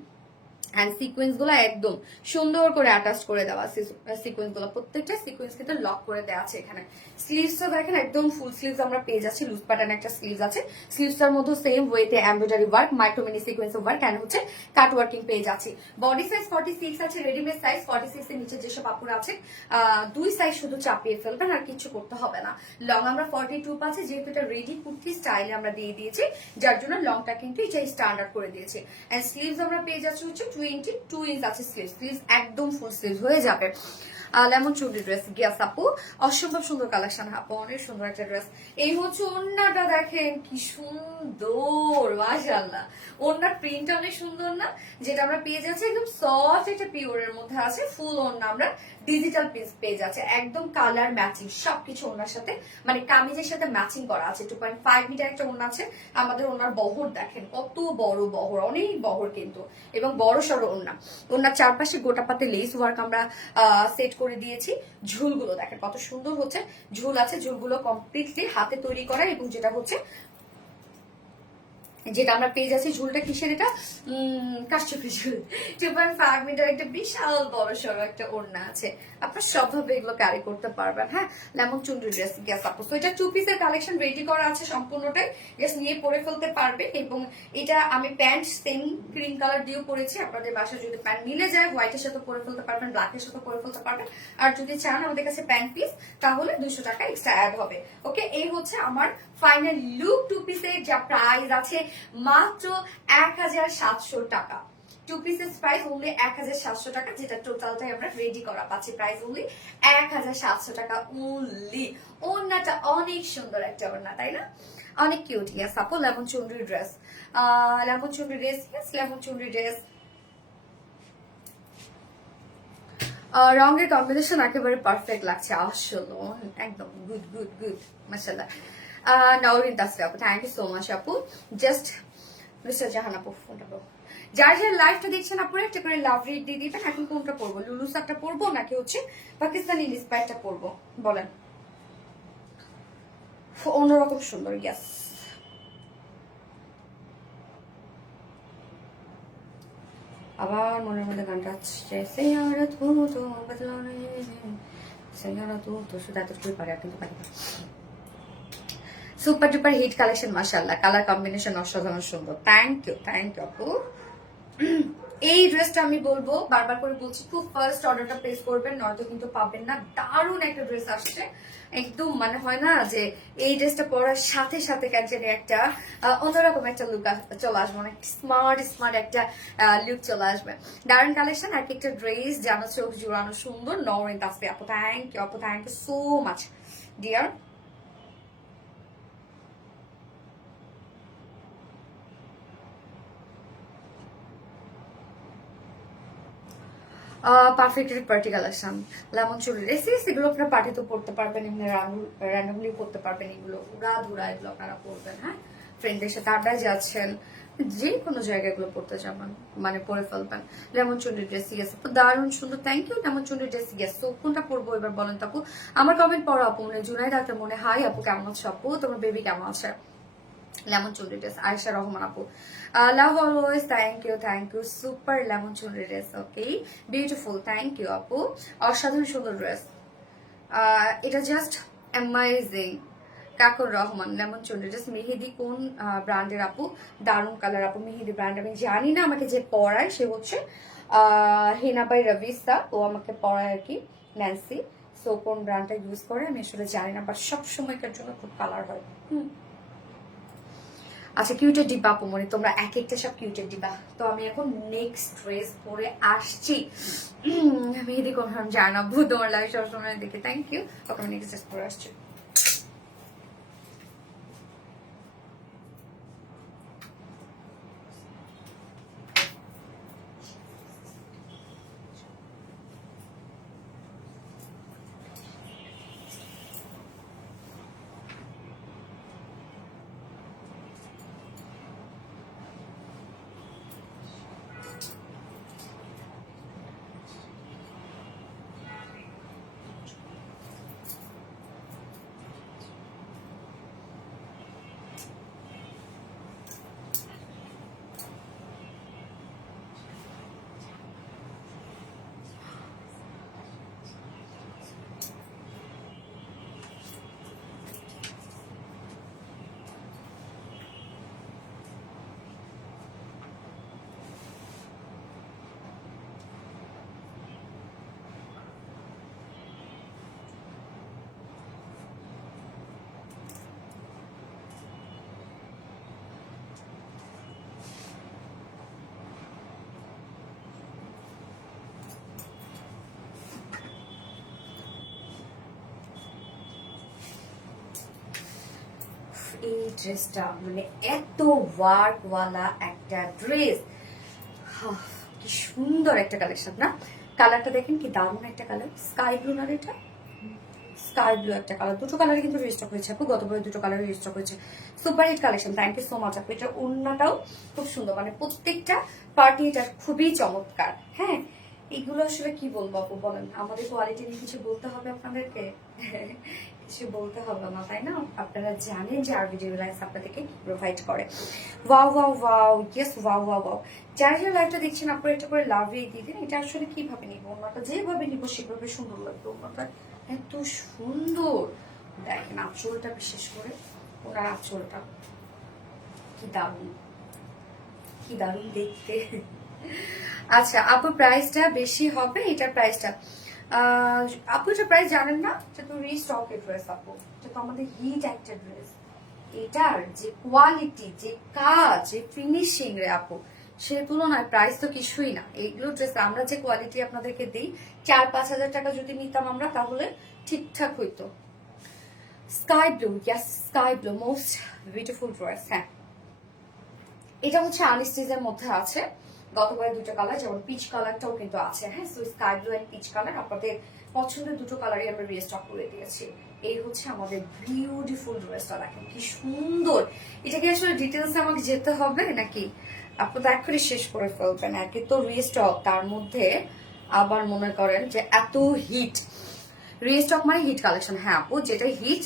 অ্যান্ড সিকোয়েন্স গুলো একদম সুন্দর করে অ্যাটাচ করে দেওয়া। সিকোয়েন্স গুলো প্রত্যেকটা সিকোয়েন্স কিন্তু লক করে দেওয়া আছে এখানে। স্লিভসটা দেখেন একদম ফুল স্লিভস আমরা পেয়ে যাচ্ছি। লুজ প্যাটার্ন একটা স্লিভস আছে। স্লিভসটার মধ্যে সেম ওয়েতে embroidery work, micro mini sequence work and হচ্ছে কাট ওয়ার্কিং পেয়ে যাচ্ছি। বডি সাইজ 46 আছে, রেডিমেড সাইজ 46 এর নিচে যেসব আপুরা আছে দুই সাইজ শুধু চাপিয়ে ফেলবেন, আর কিছু করতে হবে না। লং আমরা 42 পাচ্ছি, যেহেতু এটা রেডি কুর্তি স্টাইলে আমরা দিয়ে দিয়েছি, যার জন্য লংটা কিন্তু এটা স্ট্যান্ডার্ড করে দিয়েছি। এন্ড স্লিভস আমরা পেয়ে যাচ্ছি হচ্ছে 22 ইঞ্চ আছে স্লিভস। স্লিভস একদম ফুল স্লিভস হয়ে যাবে। লেমন চুরি ড্রেস, গিয়াস আপু, অসম্ভব সুন্দর কালেকশন আপু, অনেক সুন্দর একটা ড্রেস। এই হচ্ছে ওড়নাটা, দেখেন কি সুন্দর, মাশাআল্লাহ। ওড়নার প্রিন্টটা অনেক সুন্দর না, যেটা আমরা পেয়ে যাচ্ছি একদম সফট একটা পিওরের মধ্যে আছে। ফুল ওড়না আমরা ডিজিটাল প্রিন্ট পেয়ে যাচ্ছে, একদম কালার ম্যাচিং সবকিছু ওড়নার সাথে, মানে কামিজের সাথে ম্যাচিং করা আছে। 2.5 মিটার একটা ওড়না আছে আমাদের। ওড়নার বহর দেখেন কত বড় বহর, অনেক বহর কিন্তু, এবং বড় সড়ো ওড়না। ওড়নার চারপাশে গোটা পাতে লেস ওয়ার্ক আমরা সেট করে দিয়েছি। ঝুলগুলো দেখেন কত সুন্দর হচ্ছে, ঝুল আছে, ঝুলগুলো কমপ্লিটলি হাতে তৈরি করা। এবং যেটা হচ্ছে যেটা আমরা পেয়ে যাচ্ছি, ঝুলটা কিসের, এটা কাশ্মীরি ঝুল। 2.5 মিটার একটা বিশাল বড় সড়ো একটা ওড়না আছে। আপনার সবভাবে এগুলো ক্যারি করতে পারবেন। হ্যাঁ, লেমন চুনরি ড্রেস, গ্যাস আপু। তো এটা 2 পিসের কালেকশন রেডি করা আছে সম্পূর্ণটাই, জাস্ট নিয়ে পরে ফেলতে পারবে। এবং এটা আমি প্যান্ট সেম ক্রিম কালার দিয়েও পরেছি। আপনাদের বাসায় যদি প্যান্ট মিলে যায়, হোয়াইটের সাথে পরে ফেলতে পারবেন, ব্ল্যাকের সাথে পরে ফেলতে পারবেন। আর যদি চান আমাদের কাছে প্যান্ট পিস, তাহলে 200 টাকা এক্সট্রা অ্যাড হবে। ওকে, এই হচ্ছে আমার ফাইনাল লুক 2 পিসের, যা প্রাইস আছে মাত্র 1700 টাকা। 2 পিসের প্রাইস অনলি 1700 টাকা, যেটা টোটালটাই আমরা রেডি করা পাচ্ছি। প্রাইস অনলি 1700 টাকা অনলি। ওড়নাটা অনেক সুন্দর একটা ওড়না, তাই না? অনেক কিউট। ইয়াস আপু, lemon chunri dress, lemon chunri dress, ইয়াস লেমন চুনরি ড্রেস। রঙের কম্বিনেশন একেবারে পারফেক্ট লাগছে আসলে, একদম গুড গুড গুড, মাশাআল্লাহ। নওরিন তাসরিয়া আপু, থ্যাংক ইউ সো মাচ আপু। জাস্ট মিস্টার জাহান আপু, ফোনটা পাবো। যার যার লাইভটা দেখছেন আপুরা, একটা করে লাভ রেট দিয়ে দিবেন। এখন কোনটা পরবো, লুলু সাকটা পরবো নাকি হচ্ছে পাকিস্তানি ইন্সপায়ারটা পরবো বলেন? অন্যরকম সুন্দর, ইয়াস। আবার মনের মধ্যে গানটা আসছে, সেয়ারা তু তো বদলানে, সেয়ারা তু তো, শুধু এতটুকুই পারে, কিন্তু পারি না। সুপার ডুপার হিট কালেকশন, মাশাআল্লাহ। কালার কম্বিনেশন অসাধারণ সুন্দর। থ্যাংক ইউ আপু। এই ড্রেসটা আমি বলবো, বারবার করে বলছি, খুব ফার্স্ট অর্ডারটা প্লেস করবেন, নয়তো কিন্তু পাবেন না। দারুণ একটা ড্রেস আসছে, একদম মানে হয় না যে এই ড্রেসটা পরার সাথে সাথে ক্যান্টারে একটা অন্যরকম একটা লুক চলে আসবে, অনেক স্মার্ট স্মার্ট একটা লুক চলে আসবে। দারুণ কালেকশন, এক একটা ড্রেস যেন চোখ জুড়ানো সুন্দর। নওরিন তাসরিয়া আপু, thank you so much dear. Perfect party collection, lemon চুরি ড্রেস, এগুলো আপনারা পার্টিতে পড়তে পারবেন, এমনি র্যান্ডমলি পড়তে পারবেন। এগুলো উড়া ধুরা এগুলো আপনারা পড়বেন। হ্যাঁ, ফ্রেন্ডদের সাথে আড্ডায় যাচ্ছেন, যে কোনো জায়গায় এগুলো পড়তে যাবেন, মানে পরে ফেলবেন। লেমন চুরি ড্রেস, গেছে দারুণ সুন্দর, থ্যাংক ইউ। লেমন চুরি ড্রেস, গেছে। তো কোনটা পড়বো এবার বলেন তো আপু? আমার কমেন্ট পড়ো আপু। মনে জুনাইদ আক্তার, মনে হাই আপু, কেমন আছো আপু? তোমার বেবি কেমন আছে? লেমন চুনরি ড্রেস, আয়েশা রহমান আপু, love always, thank you. Super lemon chunri dress, okay, beautiful, thank you আপু। অসাধারণ সুন্দর ড্রেস। এটা জাস্ট অ্যামাইজিং। কাকুর রহমান লেমন চুন্ডি জাস্ট মেহেদি কোন ব্র্যান্ডের আপু? দারুন কালার আপু, মেহেদি ব্র্যান্ড আমি জানি না, আমাকে যে পড়ায় সে হচ্ছে হেনা বাই রবিস্তা, ও আমাকে পড়ায় আর কি, ন্যান্সি। সো কোন ব্র্যান্ডটা ইউজ করে আমি আসলে জানি না, বাট সব সময়কার জন্য খুব কালার হয়। আচ্ছা কিউটের ডিব্বা আপু, মানে তোমরা এক একটা সব কিউটের ডিব্বা। তো আমি এখন নেক্সট ড্রেস পরে আসছি। মেহেদি কনফার্ম জানাবো, তোমার লাইভ সবসময় দেখে, থ্যাংক ইউ। ওকে আমি নেক্সট ড্রেস পরে আসছি। এই ড্রেসটা মানে এত ওয়ার্কওয়ালা একটা ড্রেস, কি সুন্দর একটা কালেকশন না? কালারটা দেখেন কি দারুণ একটা কালার, স্কাই ব্লু না এটা? স্কাই ব্লু একটা কালার, দুটো কালারই কিন্তু রিস্টক হয়েছে আপু, গতবারে দুটো কালারই রিস্টক হয়েছে। Super hit collection, thank you so much আপু। এটার ওড়নাটাও খুব সুন্দর, মানে প্রত্যেকটা পার্টি এটা খুবই চমৎকার। হ্যাঁ, এগুলো আসলে কি বলবো আপু বলেন, আমাদের কোয়ালিটি নিয়ে কিছু বলতে হবে আপনাদেরকে? কিছু বলতে হবে না তাই না? আপনারা জানেন যে আর ভিডিও লাইফ আপনাদেরকে প্রোভাইড করে। Wow wow wow, yes wow wow wow. যারা যারা লাইভটা দেখছেন আপনারা এটা করে লাভ দিয়ে দিন। এটা আসলে কিভাবে নিবো, ওনাটা যেভাবে নিবো সেভাবে সুন্দর লাগবে। ওনাটা এত সুন্দর, দেখেন আঁচলটা, বিশেষ করে ওনার আঁচলটা কি দারুণ, কি দারুণ দেখতে। আচ্ছা আপু প্রাইসটা বেশি হবে, এটার প্রাইসটা আপু এটার প্রাইস জানেন না? এটা তো রিস্টকের ড্রেস আপু, এটা তো আমাদের হিট একটা ড্রেস। এটার যে কোয়ালিটি, যে কাজ, যে ফিনিশিং রে আপু, সে তুলনায় প্রাইস তো কিছুই না। এইগুলো ড্রেস আমরা যে কোয়ালিটি আপনাদেরকে দিই, 4-5 হাজার টাকা যদি নিতাম আমরা তাহলে ঠিকঠাক হইতো। Sky blue, yes sky blue, most beautiful dress. হ্যাঁ, এটা হচ্ছে আনস্টিজের মধ্যে আছে, গতবারে দুটো কালার, যেমন পিচ কালারটাও কিন্তু আছে। হ্যাঁ, so sky blue and peach colour আপনাদের পছন্দের দুটো কালারই আমরা রিস্টক করে দিয়েছি। এই হচ্ছে আমাদের বিউটিফুল ড্রেসটা, দেখেন কি সুন্দর। এটা কি আসলে ডিটেলস আমাকে যেতে হবে নাকি আপনি তো এক্ষুনি শেষ করে ফেলবেন? একে তো রিস্টক, তার মধ্যে আবার মনে করেন যে এত হিট। রিস্টক মানে হিট কালেকশন। হ্যাঁ আপু, যেটা হিট,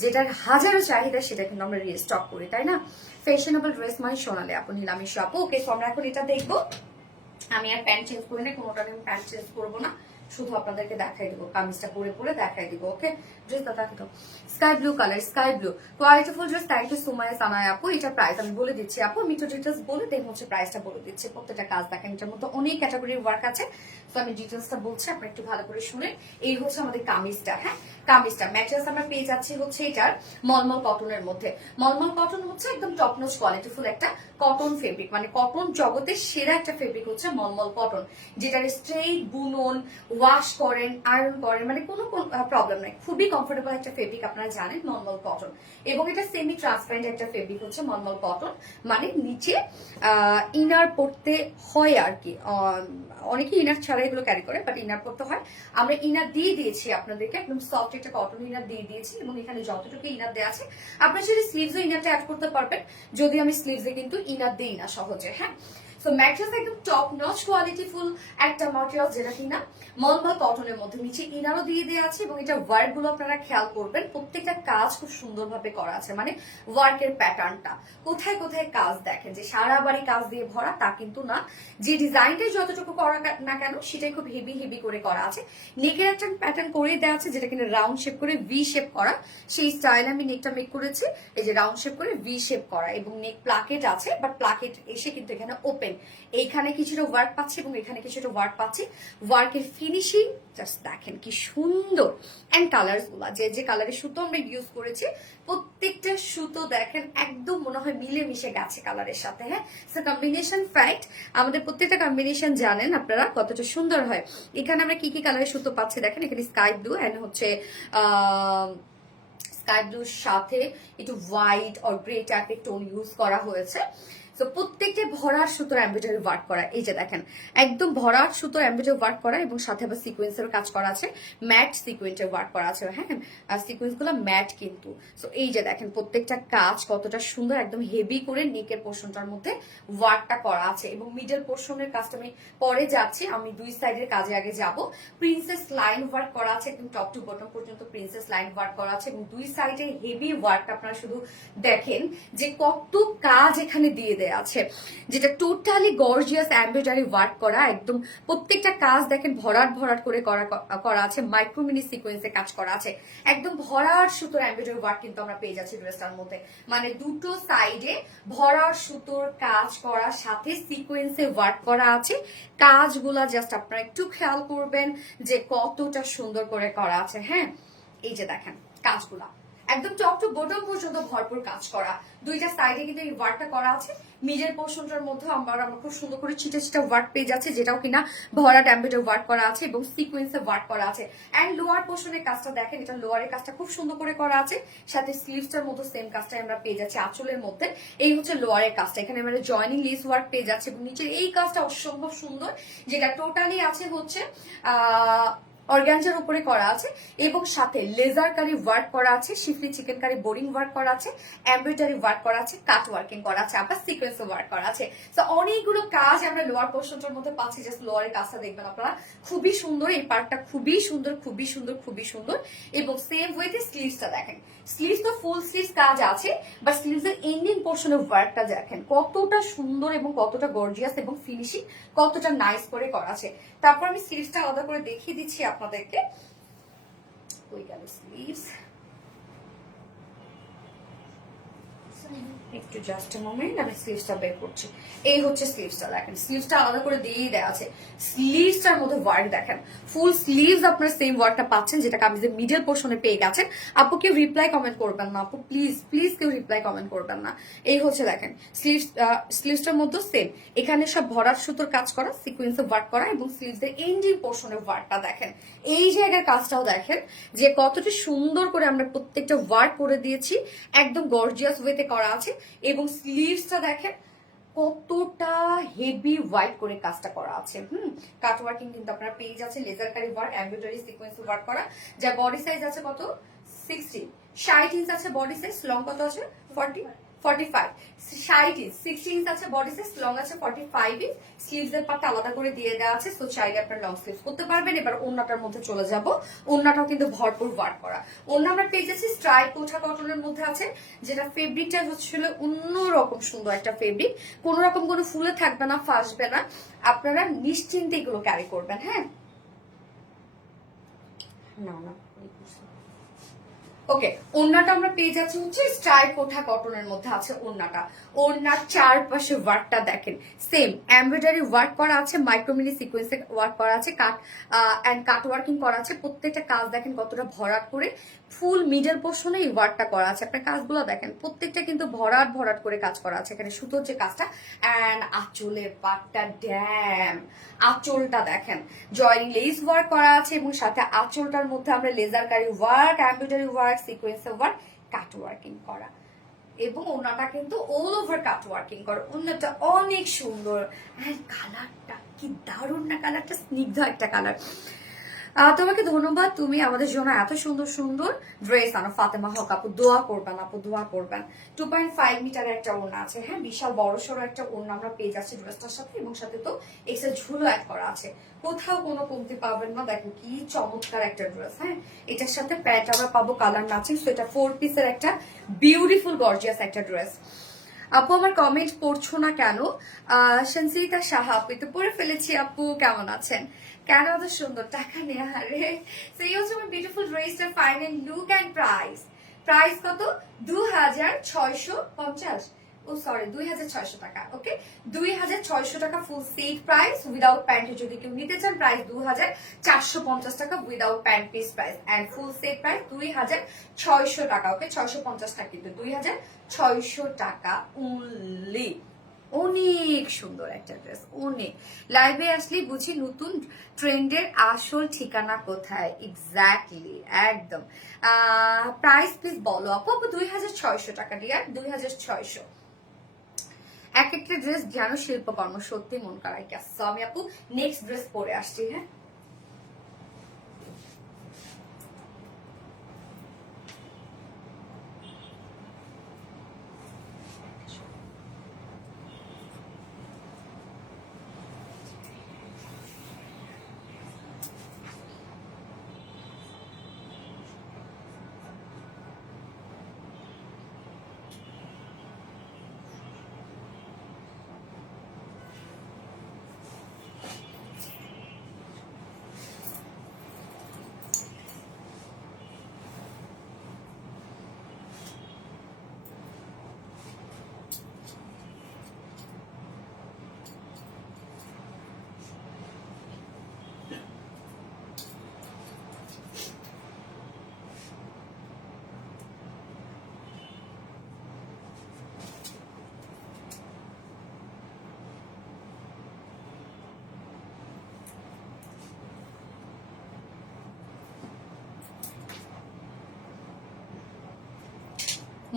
যেটার হাজারো চাহিদা, সেটা কিন্তু আমরা রিস্টক করি, তাই না? ফ্যাশনেবল ড্রেস মানে সোনালি আপু, নিলামি আপু। ওকে, সো আমরা এখন এটা দেখবো। আমি আর প্যান্ট চেঞ্জ করি না, কোনোটা আমি প্যান্ট চেঞ্জ করবো না, শুধু আপনাদেরকে দেখাই দিব, কামিজটা পরে পরে দেখাই দিব। ওকে, ড্রেসটা দেখে দাও, sky blue colour, sky blue qualityful dress. Thank you so much Sanaya আপু। এটার প্রাইস আমি বলে দিচ্ছি আপু, আমি একটু ডিটেলস বলে দেন হচ্ছে প্রাইসটা বলে দিচ্ছি। প্রত্যেকটা কাজ দেখেন, এটার মধ্যে অনেক ক্যাটাগরির ওয়ার্ক আছে, তো আমি ডিটেলসটা বলছি, আপনি একটু ভালো করে শুনেন। এই হচ্ছে আমাদের কামিজটা। হ্যাঁ, কামিজটা ম্যাটেরিয়ালস আমরা পেয়ে যাচ্ছি হচ্ছে এটার মলমল কটনের মধ্যে। মলমল কটন হচ্ছে একদম টপ নচ কোয়ালিটিফুল একটা কটন ফেব্রিক, মানে কটন জগতের সেরা একটা ফেব্রিক হচ্ছে মলমল কটন, যেটার স্ট্রেইট বুনন, ওয়াশ করেন, আয়রন করেন, মানে কোনো প্রবলেম নাই। খুবই কমফোর্টেবল একটা ফেব্রিক, আপনারা জানেন মলমল কটন। এবং এটা সেমি ট্রান্সপারেন্ট একটা ফেব্রিক হচ্ছে মলমল কটন, মানে নিচে ইনার পড়তে হয় আর কি। অনেকে ইনার ছাড়া এগুলো ক্যারি করে, বাট ইনার পড়তে হয়। আমরা ইনার দিয়ে দিয়েছি আপনাদেরকে, একদম সফট একটা কটন ইনার দিয়ে দিয়েছি, এবং এখানে যতটুকু ইনার দেওয়া আছে আপনারা যদি স্লিভসও ইনারটা অ্যাড করতে পারবেন, যদি আমি স্লিভসে কিন্তু ইনার দিই না সহজে। হ্যাঁ, সো ম্যাট্রেস একদম টপ নচ কোয়ালিটি ফুল একটা ম্যাটেরিয়াল, যেটা কিনা মলমল কটনের মধ্যে নিচে ইনারও দিয়ে দেওয়া আছে, এবং এটা ওয়ার্ক গুলো আপনারা খেয়াল করবেন, প্রত্যেকটা কাজ খুব সুন্দরভাবে করা আছে। মানে ওয়ার্কের প্যাটার্নটা কোথায় কোথায় কাজ দেখেন যে সারা বাড়ি কাজ দিয়ে ভরা, তা কিন্তু না। যে ডিজাইনটাই যতটুকু করা না কেন সেটাই খুব হেভি হেভি করে করা আছে। নেকের একটা প্যাটার্ন করে দেওয়া আছে, যেটা কিনা রাউন্ড শেপ করে ভি শেপ করা, সেই স্টাইল আমি নেকটা মেক করেছি। এই যে রাউন্ড শেপ করে ভি শেপ করা, এবং নেক প্লাকেট আছে, বাট প্লাকেট এসে কিন্তু এখানে ওপেন। এইখানে কিছুটা ওয়ার্ক পাচ্ছি এবং এখানে কিছুটা ওয়ার্ক পাচ্ছি। ওয়ার্কের ফিনিশিং জাস্ট দেখেন কি সুন্দর। এন্ড কালার্স গুলা, যে যে কালারের সুতো আমরা ইউজ করেছি, প্রত্যেকটা সুতো দেখেন একদম মনে হয় মিলে মিশে গেছে কালারের সাথে। হ্যাঁ, সো কম্বিনেশন ফ্যাক্ট, আমাদের প্রত্যেকটা কম্বিনেশন জানেন আপনারা কতটা সুন্দর হয়। এখানে আমরা কি কি কালারের সুতো পাচ্ছি দেখেন, এখানে স্কাই ব্লু এন্ড হচ্ছে স্কাই ব্লুর সাথে একটু হোয়াইট অর গ্রে টাইপের টোন ইউজ করা হয়েছে। তো প্রত্যেকটা ভরার সুতোর এমব্রয়ডারি ওয়ার্ক করা, এই যে দেখেন একদম ভরার সুতোর এমব্রয়ডারি ওয়ার্ক করা, এবং সাথে আবার সিকোয়েন্সের কাজ করা আছে, ম্যাট সিকোয়েন্সের ওয়ার্ক করা আছে। হ্যাঁ, আর সিকোয়েন্স গুলো ম্যাট কিন্তু। সো এই যে দেখেন প্রত্যেকটা কাজ কতটা সুন্দর, একদম হেভি করে নেকের পোর্শনটার মধ্যে ওয়ার্কটা করা আছে, এবং মিডল পোর্শনের কাজটা আমি পরে যাচ্ছি, আমি দুই সাইডের কাজে আগে যাব। প্রিন্সেস লাইন ওয়ার্ক করা আছে, একদম টপ টু বটম পর্যন্ত প্রিন্সেস লাইন ওয়ার্ক করা আছে, এবং দুই সাইডে হেভি ওয়ার্ক। আপনারা শুধু দেখেন যে কত কাজ এখানে দিয়ে আছে, যেটা টোটালি গর্জিয়াস এমব্রয়ডারি ওয়ার্ক করা। একদম প্রত্যেকটা কাজ দেখেন ভরাট ভরাট করে করা আছে, মাইক্রো মিনি সিকোয়েন্সে কাজ করা আছে, একদম ভরাট সুতোর এমব্রয়ডারি ওয়ার্ক কিন্তু আমরা পেয়ে যাচ্ছি ড্রেসটার মধ্যে। মানে দুটো সাইডে ভরাট সুতোর কাজ করার সাথে সিকোয়েন্সে ওয়ার্ক করা আছে। কাজগুলা জাস্ট আপনারা একটু খেয়াল করবেন যে কতটা সুন্দর করে করা আছে। হ্যাঁ, এই যে দেখেন কাজগুলা একদম টপ টু বটম পর্যন্ত ভরপুর কাজ করা, দুইটা সাইডে কিন্তু এই ওয়ার্কটা করা আছে। মিডল পোর্শনটার মধ্যে আমরা খুব সুন্দর করে ছিটা ছিটা ওয়ার্ক পেয়ে যাচ্ছে, যেটাও কিনা ভরাট এমব্রয়ডারি ওয়ার্ক করা আছে এবং সিকোয়েন্সে ওয়ার্ক করা আছে। এন্ড লোয়ার পোর্শনের কাজটা দেখেন, এটা লোয়ারের কাজটা খুব সুন্দর করে করা আছে, সাথে স্লিভসটার মতো সেম কাজটাই আমরা পেয়ে যাচ্ছি আঁচলের মধ্যে। এই হচ্ছে লোয়ারের কাজটা, এখানে আমরা জয়েনিং লেস ওয়ার্ক পেয়ে যাচ্ছে, এবং নিচের এই কাজটা অসম্ভব সুন্দর, যেটা টোটালি আছে হচ্ছে অর্গানজার উপরে করা আছে, এবং সাথে লেজার কারি ওয়ার্ক করা আছে, শিফলি চিকেন কারি বোরিং ওয়ার্ক করা আছে, এমব্রয়ডারি ওয়ার্ক করা আছে, কাট ওয়ার্কিং করা আছে, আবার সিকোয়েন্স ওয়ার্ক করা আছে। তো অনেকগুলো কাজ আমরা লোয়ার পোর্শনটার মধ্যে পাচ্ছি। জাস্ট লোয়ারের কাজটা দেখবেন আপনারা, খুবই সুন্দর, এই পার্টটা খুবই সুন্দর, খুবই সুন্দর, খুবই সুন্দর। এবং সেম ওয়েতে স্লিভসটা দেখেন, স্লিভস তো ফুল স্লিভস কাজ আছে, বাট স্লিভস এর এন্ডিং পোর্শনের ওয়ার্কটা দেখেন কতটা সুন্দর এবং কতটা গর্জিয়াস, এবং ফিনিশিং কতটা নাইস করে করা আছে। তারপর আমি স্লিভসটা আলাদা করে দেখিয়ে দিচ্ছি আপনাদেরকে। কই গেল স্লিভস, একটু জাস্ট এ মোমেন্ট, আমি স্লিভসটা বের করছি। এই হচ্ছে স্লিভসটা দেখেন, স্লিভসটা আলাদা করে দিয়েই দেওয়া আছে। স্লিভসটার মধ্যে ওয়ার্ক দেখেন, ফুল স্লিভস আপনারা সেম ওয়ার্কটা পাচ্ছেন, যেটা কামিজের মিডল পোর্শনে পেয়ে গেছেন। আপু কেউ রিপ্লাই কমেন্ট করবেন না, আপু প্লিজ প্লিজ কেউ রিপ্লাই কমেন্ট করবেন না। এই হচ্ছে দেখেন স্লিভসটার মধ্যে সেম, এখানে সব ভরাট সুতোর কাজ করা, সিকোয়েন্সে ওয়ার্ক করা, এবং স্লিভসের এন্ডিং পোর্শনের ওয়ার্কটা দেখেন। এই জায়গার কাজটাও দেখেন যে কতটা সুন্দর করে আমরা প্রত্যেকটা ওয়ার্ক করে দিয়েছি, একদম গর্জিয়াস ওয়েতে করা আছে। এবং স্লিভসটা দেখেন কতটা হেভি ওয়াইড করে কাজটা করা আছে। কাট ওয়ার্কিং কিন্তু আপনারা পেয়ে যাচ্ছেন, লেজার কারি ওয়ার্ক, এমব্রয়ডারি সিকোয়েন্স ওয়ার্ক করা। যা বডি সাইজ আছে কত 60 ইঞ্চ আছে বডি সাইজ, লং কত আছে 45 60 ইঞ্চ, 60 ইঞ্চ আছে বডি সাইজ, লং আছে 45 ইঞ্চ। স্লিভস এর পার্টটা আলাদা করে দিয়ে দেওয়া আছে, তো চাইলে আপনারা লং স্লিভস করতে পারবেন। এবার ওন্নাটার মধ্যে চলে যাব, ওন্নাটাও কিন্তু ভরপুর ওয়ার্ক করা। ওন্না আমরা পেয়ে যাচ্ছি স্ট্রাইপ কোঠা কটনের মধ্যে আছে, যেটা ফেব্রিকটা হচ্ছিল অন্যরকম সুন্দর একটা ফেব্রিক, কোন রকম কোনো ফুলে থাকবে না, ফাঁসবে না, আপনারা নিশ্চিন্তে এগুলো ক্যারি করবেন। হ্যাঁ, না ওকে, ওন্নাটা আমরা পেয়ে যাচ্ছি হচ্ছে স্ট্রাইপ কোঠা কটনের মধ্যে আছে ওন্নাটা। ওন্নার চারপাশে ওয়ার্কটা দেখেন সেম এমব্রয়ডারি ওয়ার্ক করা আছে, মাইক্রোমিনি সিকোয়েন্সে ওয়ার্ক করা আছে, কাট ওয়ার্কিং করা আছে। প্রত্যেকটা কাজ দেখেন কতটা ভরাট করে, ফুল মিডল পোর্শনে এই ওয়ার্কটা করা আছে। আপনার কাজগুলো দেখেন প্রত্যেকটা কিন্তু ভরাট ভরাট করে কাজ করা আছে। এখানে সুতোর যে কাজটা, অ্যান্ড আঁচলের পাটটা ড্যাম, আঁচলটা দেখেন জয়েনিং লেস ওয়ার্ক করা আছে, এবং সাথে আঁচলটার মধ্যে আমরা লেজার কারি ওয়ার্ক, এমব্রয়ডারি ওয়ার্ক, সিকোয়েন্সে ওয়ার্ক, কাট ওয়ার্কিং করা, এবং ওনাটা কিন্তু অল ওভার কাট ওয়ার্কিং করা। ওনাটা অনেক সুন্দর, অ্যান্ড কালারটা কি দারুণ না, কালারটা স্নিগ্ধ একটা কালার। তোমাকে ধন্যবাদ, তুমি আমাদের জন্য এত সুন্দর সুন্দর ড্রেস আনো। ফাতেমা হক আপু দোয়া করবেন, আপু দোয়া করবেন। 2.5 মিটারের একটা ওড়না আছে, হ্যাঁ বিশাল বড় সড়ো একটা ওড়না আমরা পেয়ে যাচ্ছি ড্রেসটার সাথে, এবং সাথে তো এক্সেল ঝুলো অ্যাড করা আছে, কোথাও কোনো কমতি পাবেন না। দেখো কি চমৎকার একটা ড্রেস, হ্যাঁ এটার সাথে প্যান্ট আমরা পাবো কালার ম্যাচিং। সো এটা 4 পিসের একটা বিউটিফুল গর্জিয়াস একটা ড্রেস। আপু আমার কমেন্ট পড়ছো না কেন? সঞ্চিতা সাহা আপু তো পড়ে ফেলেছি। আপু কেমন আছেন? কেন এত সুন্দর টাকা নেওয়া রে? সেই হচ্ছে আমার বিউটিফুল ড্রেসটার final look and price. Price কত? 2650। ও সরি 2600 টাকা। ওকে 2600 টাকা full set price without pant. যদি কেউ নিতে চান প্রাইস 2450 টাকা without pant piece price, and full set price 2600 টাকা। ওকে 650 টাকা কিন্তু 2600 টাকা অনলি। অনেক সুন্দর একটা ড্রেস, অনেক। লাইভে আসলে বুঝি নতুন ট্রেন্ডের আসল ঠিকানা কোথায়। এক্স্যাক্টলি একদম। প্রাইস প্লিজ বলো আপু। আপু 2600 টাকা ডিয়ার, 2600। এক একটা ড্রেস যেন শিল্পকর্ম, সত্যি মন কাড়াই কাজ। তো আমি আপু নেক্সট ড্রেস পরে আসছি। হ্যাঁ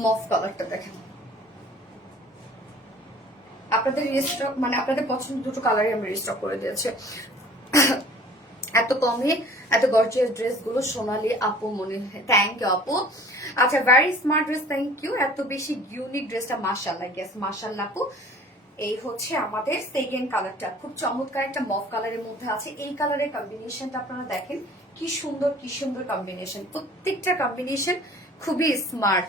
মফ কালারটা দেখেন, আপনাদের রিস্টক মানে আপনাদের পছন্দ দুটো কালারই আমি রিস্টক করে দিয়েছি। এত কমে এত গর্জিয়াস ড্রেস গুলো সোনালি আপু মনে হয়। থ্যাংক ইউ আপু। আচ্ছা very smart dress, thank you. এত বেশি ইউনিক ড্রেসটা মাশাআল্লাহ, গেস মাশাআল্লাহ আপু। এই হচ্ছে আমাদের সেকেন্ড কালারটা, খুব চমৎকার একটা মফ কালারের মধ্যে আছে। এই কালারের কম্বিনেশনটা আপনারা দেখেন কি সুন্দর, কি সুন্দর কম্বিনেশন, প্রত্যেকটা কম্বিনেশন খুবই স্মার্ট।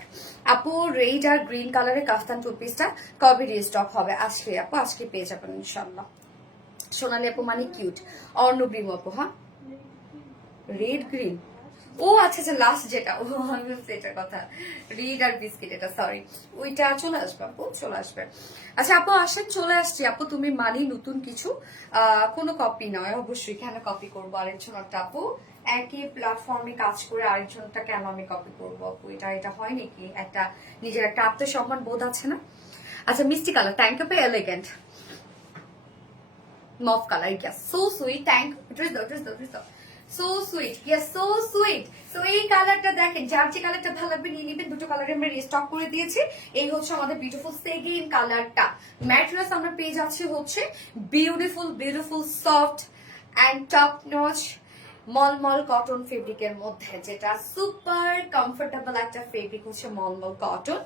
আপু রেড আর গ্রিন কালারের কাফতান টু পিসটা কবে রিস্টক হবে? আজকে আপু, আজকে পেয়ে যাবেন ইনশাল্লাহ। সোনালি আপু মানে কিউট। অর্ণগ্রিম আপু, হ্যাঁ রেড গ্রিন, ও আচ্ছা আচ্ছা লাস্ট যেটা, ও আমি বলছি এটার কথা, রিড আর বিস্কিট, এটা সরি, ওইটা চলে আসবে আপু, চলে আসবে। আচ্ছা আপু আসেন, চলে আসছি আপু। তুমি মানি নতুন কিছু, কোনো কপি নয় অবশ্যই, কেন কপি করবো আরেকজনটা আপু? একই প্ল্যাটফর্মে কাজ করে আরেকজনটা কেন আমি কপি করবো আপু? এটা হয় নাকি? একটা নিজের একটা আত্মসম্মান বোধ আছে না? আচ্ছা মিষ্টি colour, thank you, elegant mauve colour, yes so sweet, thank dress দাও, ড্রেস দাও, ড্রেস দাও। So sweet, yes so sweet. So এই কালারটা দেখেন, যার যে কালারটা ভালো লাগবে নিয়ে নিবেন। দুটো কালারে আমরা রিস্টক করে দিয়েছি। এই হচ্ছে আমাদের বিউটিফুল সেকেন্ড কালারটা। ম্যাটেরিয়ালস আমরা পেয়ে যাচ্ছি হচ্ছে beautiful beautiful soft and top notch malmal cotton ফেব্রিকের মধ্যে, যেটা সুপার কমফোর্টেবল একটা ফেব্রিক হচ্ছে মলমল কটন।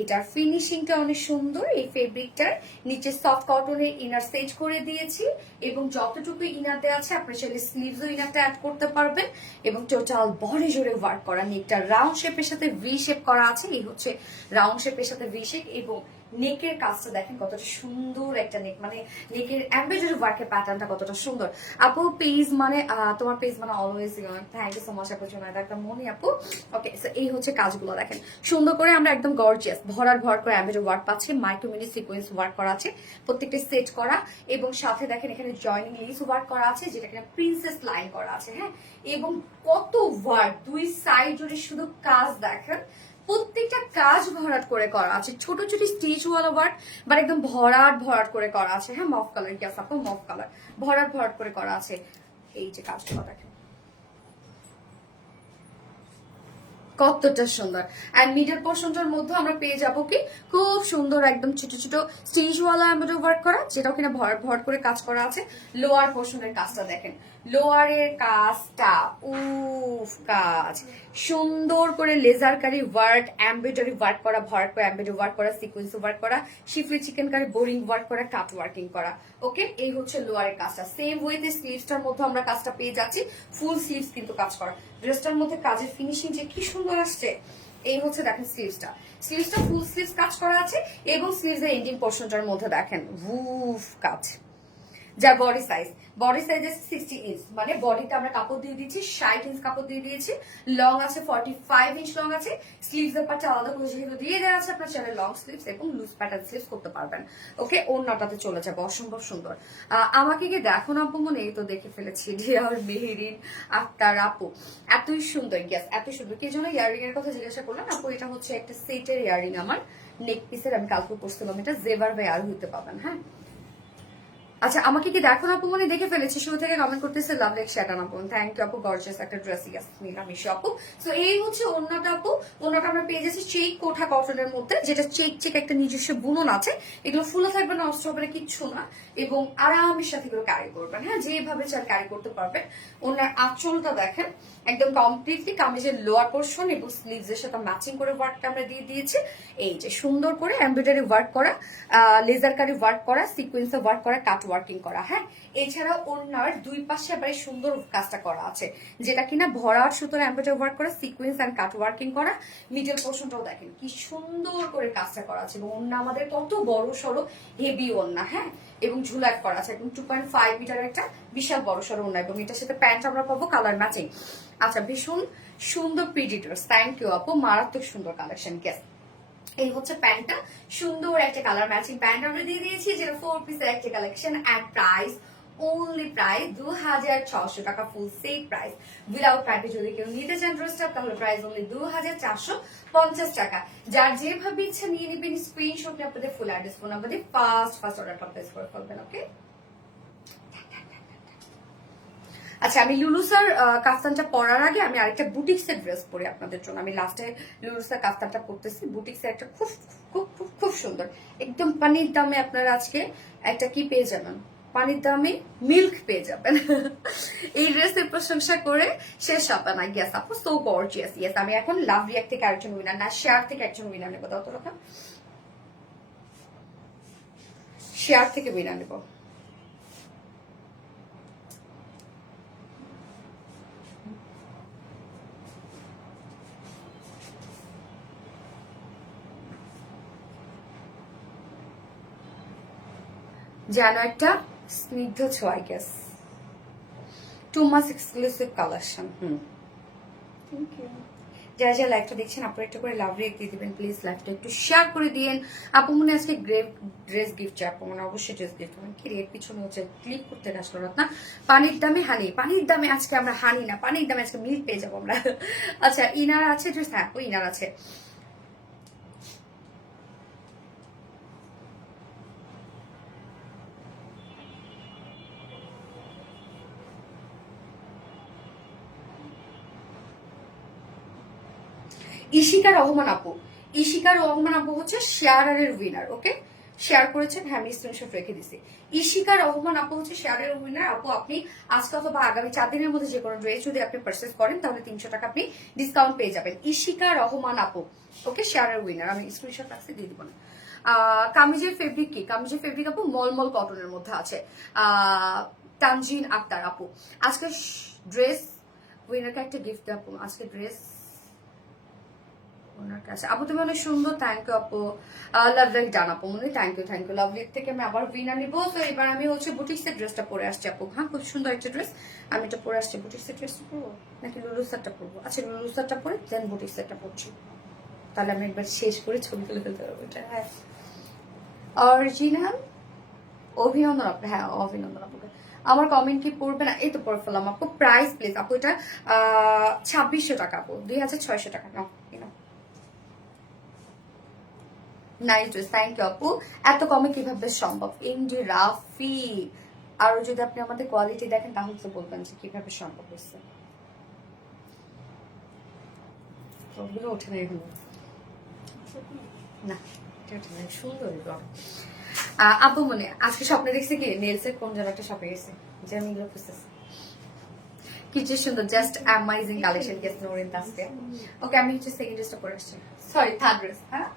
এটার ফিনিশিংটা অনেক সুন্দর। এই ফেব্রিকটার নিচে সফট কটনের ইনার সেট করে দিয়েছি, এবং যতটুকু ইনার দেওয়া আছে আপনার চাইলে স্লিভসও ইনারটা অ্যাড করতে পারবেন। এবং টোটাল বডি জুড়ে ওয়ার্ক করা, নেকটা রাউন্ড শেপের সাথে ভি শেপ করা আছে। এই হচ্ছে রাউন্ড শেপের সাথে ভি শেপ, এবং নেকের কাজটা দেখেন কতটা সুন্দর একটা নেক, মানে নেকের এমব্রয়ডারি ওয়ার্কের প্যাটার্নটা কতটা সুন্দর। আপু পেজ মানে তোমার পেজ মানে always thank you so much আপুর জন্য, এটা একটা মনে আপু। ওকে সো এই হচ্ছে কাজগুলো দেখেন সুন্দর করে আমরা একদম গর্জিয়াস ভরার ভর করে এমব্রয়ডারি ওয়ার্ক পাচ্ছি, মাইক্রো মিনি সিকোয়েন্স ওয়ার্ক করা আছে, প্রত্যেকটা সেট করা, এবং সাথে দেখেন এখানে জয়েনিং লিস ওয়ার্ক করা আছে, যেটা কিনা প্রিন্সেস লাইন করা আছে। হ্যাঁ এবং কত ওয়ার্ক, দুই সাইড জুড়ে শুধু কাজ দেখেন, প্রত্যেকটা কাজ ভরাট করে করা আছে, ছোট ছোট স্টিচ ওয়ালা ওয়ার্ক, বাট একদম ভরাট ভরাট করে করা আছে। হ্যাঁ মফ কালার, কি আছে আপু মফ কালার, ভরাট ভরাট করে করা আছে। এই যে কাজগুলো দেখেন কতটা সুন্দর। এন্ড মিডল পোর্শনটার মধ্যে আমরা পেয়ে যাবো কি খুব সুন্দর একদম ছোট ছোট স্টিচওয়ালা এমব্রয়ডারি ওয়ার্ক করা, যেটাও কিনা ভরাট ভরাট করে কাজ করা আছে। লোয়ার পোর্শনের কাজটা দেখেন লোয়ারের কাজটা উফ কাজ সুন্দর করে লেজার কারি ওয়ার্ক, এমব্রয়ডারি ওয়ার্ক করা, ভরাট করে এমব্রয়ডারি ওয়ার্ক করা, সিকোয়েন্স ওয়ার্ক করা, শিফলি চিকেন কারি বোরিং ওয়ার্ক করা, কাট ওয়ার্কিং করা। ওকে, এই হচ্ছে লোয়ারের কাজটা। সেম ওয়েতে স্লিভসটার মধ্যে আমরা কাজটা পেয়ে যাচ্ছি, ফুল স্লিভস কিন্তু কাজ করা। ড্রেসটার মধ্যে কাজের ফিনিশিং যে কি সুন্দর আসছে। এই হচ্ছে দেখেন স্লিভসটা ফুল স্লিভস কাজ করা আছে এবং স্লিভসের এন্ডিং পোর্শনটার মধ্যে দেখেন উফ কাজ। যার বডি সাইজ 60 ইঞ্চ, মানে বডিতে আমরা কাপড় দিয়ে দিচ্ছি 60 ইঞ্চ কাপড় দিয়ে দিয়েছি। লং আছে 45 ইঞ্চ লং আছে। স্লিভস এর পার্টটা আলাদা করে যেহেতু দিয়ে দেওয়া আছে, আপনার চাইলে লং স্লিভস এবং লুজ প্যাটার্ন স্লিভস করতে পারবেন। ওকে, ওড়নাটাতে চলে যাবে, অসম্ভব সুন্দর। আমাকে কি দেখো না আপু, মনে এই তো দেখে ফেলেছি ডিয়ার মেহেরিন আক্তার আপু, এতই সুন্দর। ইয়েস, এত সুন্দর। কি জন্য ইয়ারিং এর কথা জিজ্ঞাসা করলেন আপু? এটা হচ্ছে একটা সেটের ইয়ারিং, আমার নেক পিসের। আমি কালকে পড়ছিলাম, এটা জেভার বাই আর হইতে পাবেন। হ্যাঁ, আচ্ছা, আমাকে কি দেখো না আপু, মনে দেখে ফেলেছি। শুরু থেকে কমেন্ট করতেছে লাভ লাইক শ্যাটান আপু, থ্যাংক ইউ আপু, গর্জিয়াস একটা ড্রেস। ইয়াস, নিলামিশি আপু। সো এই হচ্ছে ওড়নাটা আপু। ওড়নাটা আমরা পেয়ে যাচ্ছি চেক কোঠা কটনের মধ্যে, যেটা চেক একটা নিজস্ব বুনন আছে। এগুলো ফুলে থাকবে না, নষ্ট হবে না, কিচ্ছু না, এবং আরামের সাথে এগুলো ক্যারি করবেন। হ্যাঁ, যেভাবে চান ক্যারি করতে পারবেন। ওনার আঁচলটা দেখেন একদম কমপ্লিটলি কামিজের লোয়ার পোর্শন এবং স্লিভস এর সাথে ম্যাচিং করে ওয়ার্কটা আমরা দিয়ে দিয়েছি। এই যে সুন্দর করে এমব্রয়ডারি ওয়ার্ক করা, লেজার কারি ওয়ার্ক করা, সিকোয়েন্সে ওয়ার্ক করা, কাট ওয়ার্কিং করা। হ্যাঁ, এছাড়া ওনার দুই পাশে আবার সুন্দর কাজটা করা আছে, যেটা কিনা ভরাট সুতোর এমব্রয়ডারি ওয়ার্ক করা, সিকোয়েন্স এন্ড কাট ওয়ার্কিং করা। মিডল পোর্শনটাও দেখেন কি সুন্দর করে কাজটা করা আছে, এবং ওন্না আমাদের কত বড় সড়ো হেভি ওন্না। হ্যাঁ, এবং ঝুলাট করা আছে এবং 2.5 মিটার একটা বিশাল বড় সড়ো ওন্না, এবং এটার সাথে প্যান্ট আমরা পাবো কালার ম্যাচিং। আচ্ছা, ভীষণ সুন্দর প্রিডিটার্স, থ্যাংক ইউ আপু, মারাত্মক সুন্দর কালেকশন। গেস, এই হচ্ছে প্যান্টটা, সুন্দর একটা কালার ম্যাচিং প্যান্ট আমরা দিয়ে দিয়েছি, যেটা 4 পিসের একটা collection. And price only price 2600 টাকা, ফুল সেট প্রাইস। উইদাউট প্যান্টে যদি কেউ নিতে চান ড্রেসটা, তাহলে প্রাইস অনলি 2450 টাকা। যার যেভাবে ইচ্ছা নিয়ে নেবেন, স্ক্রিনশট আপনাদের ফুল অ্যাড্রেস ফোন নাম্বার দিয়ে ফার্স্ট অর্ডারটা প্লেস করে ফেলবেন। ওকে, আচ্ছা, আমি লুলুসার কাফতানটা পরার আগে আমি আরেকটা বুটিক্সের ড্রেস পরি আপনাদের জন্য। আমি লাস্টে লুলুসার কাফতানটা পরতেছি, বুটিক্সের একটা খুব খুব খুব খুব সুন্দর, একদম পানির দামে আপনারা আজকে একটা কি পেয়ে যাবেন, পানির দামে মিল্ক পেয়ে যাবেন। এই ড্রেসের প্রশংসা করে শেষ হবে না। ইয়েস আপু, সো গর্জিয়াস। ইয়েস, আমি এখন লাভ রিয়াক্ট থেকে আরেকজন উইনার, না শেয়ার থেকে একজন উইনার নেবো। দাও তো রকম, শেয়ার থেকে উইনার নেবো। যেন একটা স্নিগ্ধ ছোঁয়া, গেস 2 মাস এক্সক্লুসিভ কালেকশন। Thank you. যারা যারা লাইভটা দেখছেন, আপনারা একটা করে লাভ রেক দিয়ে দিবেন প্লিজ, লাইভটা একটু শেয়ার করে দিয়েন। আপু মনে আজকে ড্রেস গিফট চাই, আপু মনে অবশ্যই ড্রেস গিফট করবেন। কি রেট পিছনে হচ্ছে ক্লিক করতে আসলো না। পানির দামে হানি, পানির দামে আজকে আমরা হানি না, পানির দামে আজকে মিল্ক পেয়ে যাবো আমরা। আচ্ছা, ইনার আছে ড্রেস? হ্যাঁ আপু, ইনার আছে। ইশিকা রহমান আপু, ইশিকা রহমান আপু হচ্ছে শেয়ারের উইনার। ওকে, শেয়ার করেছেন, হ্যাঁ আমি স্ক্রিনশট রেখে দিছি। ইশিকা রহমান আপু হচ্ছে শেয়ারের উইনার। আপু আপনি আজকে অথবা আগামী 4 দিনের মধ্যে যে কোনো ড্রেস যদি আপনি পারচেস করেন, তাহলে 300 টাকা আপনি ডিসকাউন্ট পেয়ে যাবেন। ইশিকা রহমান আপু, ওকে, শেয়ারের উইনার। আমি স্ক্রিনশট রাখছি, দিয়ে দিব না। কামিজের ফেব্রিক কি? কামিজের ফেব্রিক আপু মলমল কটনের মধ্যে আছে। তানজিন আক্তার আপু, আজকে ড্রেস উইনারকে একটা গিফট আপু, আজকে ড্রেস ওনার কাছে। আপু তুমি অনেক সুন্দর, থ্যাংক ইউ আপু। লাভলি ডান আপু, মনে thank you thank you. Lovely থেকে আমি আবার উইনার নিবো। তো এবার আমি হচ্ছে বুটিক্সের ড্রেসটা পরে আসছি আপু। হ্যাঁ, খুব সুন্দর একটা ড্রেস, আমি এটা পরে আসছি। বুটিক্সের ড্রেসটা পরবো নাকি লুলুসারটা পরবো? আচ্ছা, লুলুসারটা পরে দেন বুটিক্সেরটা পরছি, তাহলে আমি একবার শেষ করে ছবি তুলে ফেলতে পারবো। এটা হ্যাঁ অরিজিনাল। অভিনন্দন আপু, হ্যাঁ অভিনন্দন আপুকে। আমার কমেন্ট কি পড়বে না? এই তো পড়ে ফেললাম আপু। প্রাইস প্লিজ আপু, এটা 2600 টাকা আপু, 2600 টাকা। নাও কিনা, নাইস ড্রেস, থ্যাংক ইউ আপু। এত কমে কিভাবে সম্ভব? এমডি রাফি, আরো যদি আপনি আমাদের কোয়ালিটি দেখেন, তাহলে তো বলবেন যে কিভাবে সম্ভব হচ্ছে। সবগুলো ওঠে না এগুলো, না এটা ওঠে না, সুন্দর এগুলো। আপু মনে আজকে স্বপ্নে দেখছি কি, নেলসের কোন যেন একটা শপে গেছে, যে আমি এগুলো খুঁজতেছি। কি যে সুন্দর, জাস্ট অ্যামাইজিং কালেকশন কেস নোরিন তাসফিয়া। ওকে, আমি হচ্ছে সেকেন্ড ড্রেসটা পরে আসছি, সরি থার্ড ড্রেস। হ্যাঁ,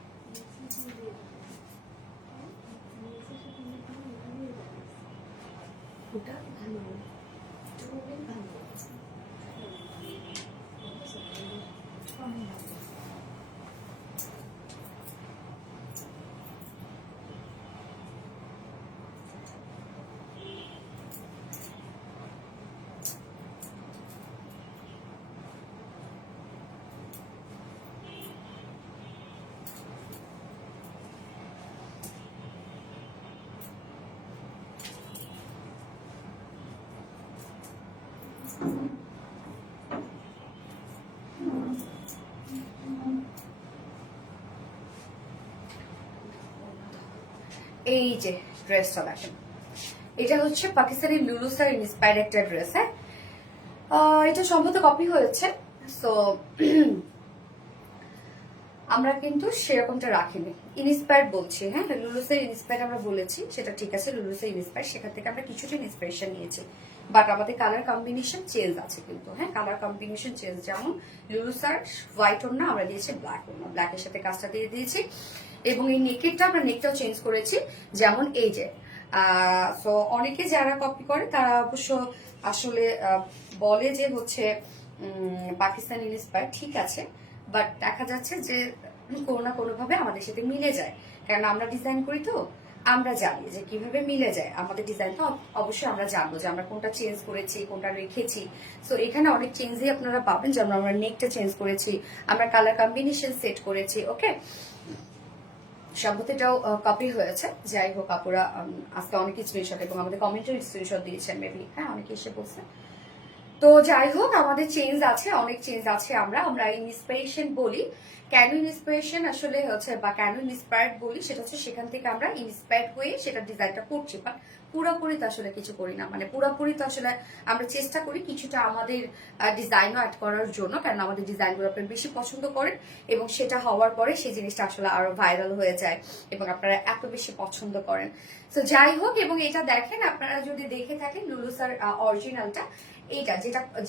এই যে ড্রেসটা দেখেন, এটা হচ্ছে পাকিস্তানি লুলুসার ইন্সপায়ার্ড একটা ড্রেস। হ্যাঁ, এটা সম্ভবত কপি হয়েছে, সো আমরা কিন্তু সেরকমটা রাখিনি। ইন্সপায়ার্ড বলছি, হ্যাঁ, লুলুসের ইন্সপায়ার্ড আমরা বলেছি, সেটা ঠিক আছে, লুলুসের ইন্সপায়ার্ড, সেখান থেকে আমরা কিছুটা ইন্সপিরেশন নিয়েছি, বাট আমাদের কালার কম্বিনেশন চেঞ্জ আছে কিন্তু। হ্যাঁ, কালার কম্বিনেশন চেঞ্জ, যেমন লুলুসার হোয়াইট ওড়না আমরা দিয়েছি ব্ল্যাক ওড়না, ব্ল্যাকের সাথে কাজটা দিয়ে দিয়েছি, এবং এই নেকেরটা আমরা নেকটাও চেঞ্জ করেছি, যেমন এই যে তো অনেকে যারা কপি করে তারা অবশ্য আসলে বলে যে হচ্ছে পাকিস্তানি ইন্সপায়ার্ড, ঠিক আছে, বাট দেখা যাচ্ছে যে কোনো না কোনো ভাবে আমাদের সাথে মিলে যায়, কারণ আমরা ডিজাইন করি তো, আমরা জানি যে কিভাবে মিলে যায় আমাদের ডিজাইনটা। অবশ্যই আমরা জানবো যে আমরা কোনটা চেঞ্জ করেছি, কোনটা রেখেছি। সো এখানে অনেক চেঞ্জই আপনারা পাবেন, যেমন আমরা নেকটা চেঞ্জ করেছি, আমরা কালার কম্বিনেশন সেট করেছি। ওকে, সম্ভবতটাও কপি হয়েছে। যাই হোক, আপুরা আজকে অনেক স্ক্রিনশট এবং আমাদের কমেন্টের স্ক্রিনশট দিয়েছেন মেবি, হ্যাঁ, অনেকে এসে বলছে। তো যাই হোক, আমাদের চেঞ্জ আছে, অনেক চেঞ্জ আছে। আমরা ইন্সপিরেশন বলি, কেন ইন্সপিরেশন আসলে হচ্ছে বা কেন ইন্সপায়ার্ড বলি, সেটা হচ্ছে সেখান থেকে আমরা ইন্সপায়ার্ড হয়ে সেটা ডিজাইনটা করছি, বাট পুরোপুরি তো আসলে কিছু করি না, মানে পুরোপুরি তো আসলে আমরা চেষ্টা করি কিছুটা আমাদের ডিজাইনও অ্যাড করার জন্য, কারণ আমাদের ডিজাইনগুলো আপনারা বেশি পছন্দ করেন, এবং সেটা হওয়ার পরে সেই জিনিসটা আসলে আরো ভাইরাল হয়ে যায় এবং আপনারা এত বেশি পছন্দ করেন। তো যাই হোক, এবং এটা দেখেন, আপনারা যদি দেখে থাকেন লুলুসার অরিজিনালটা, এইটা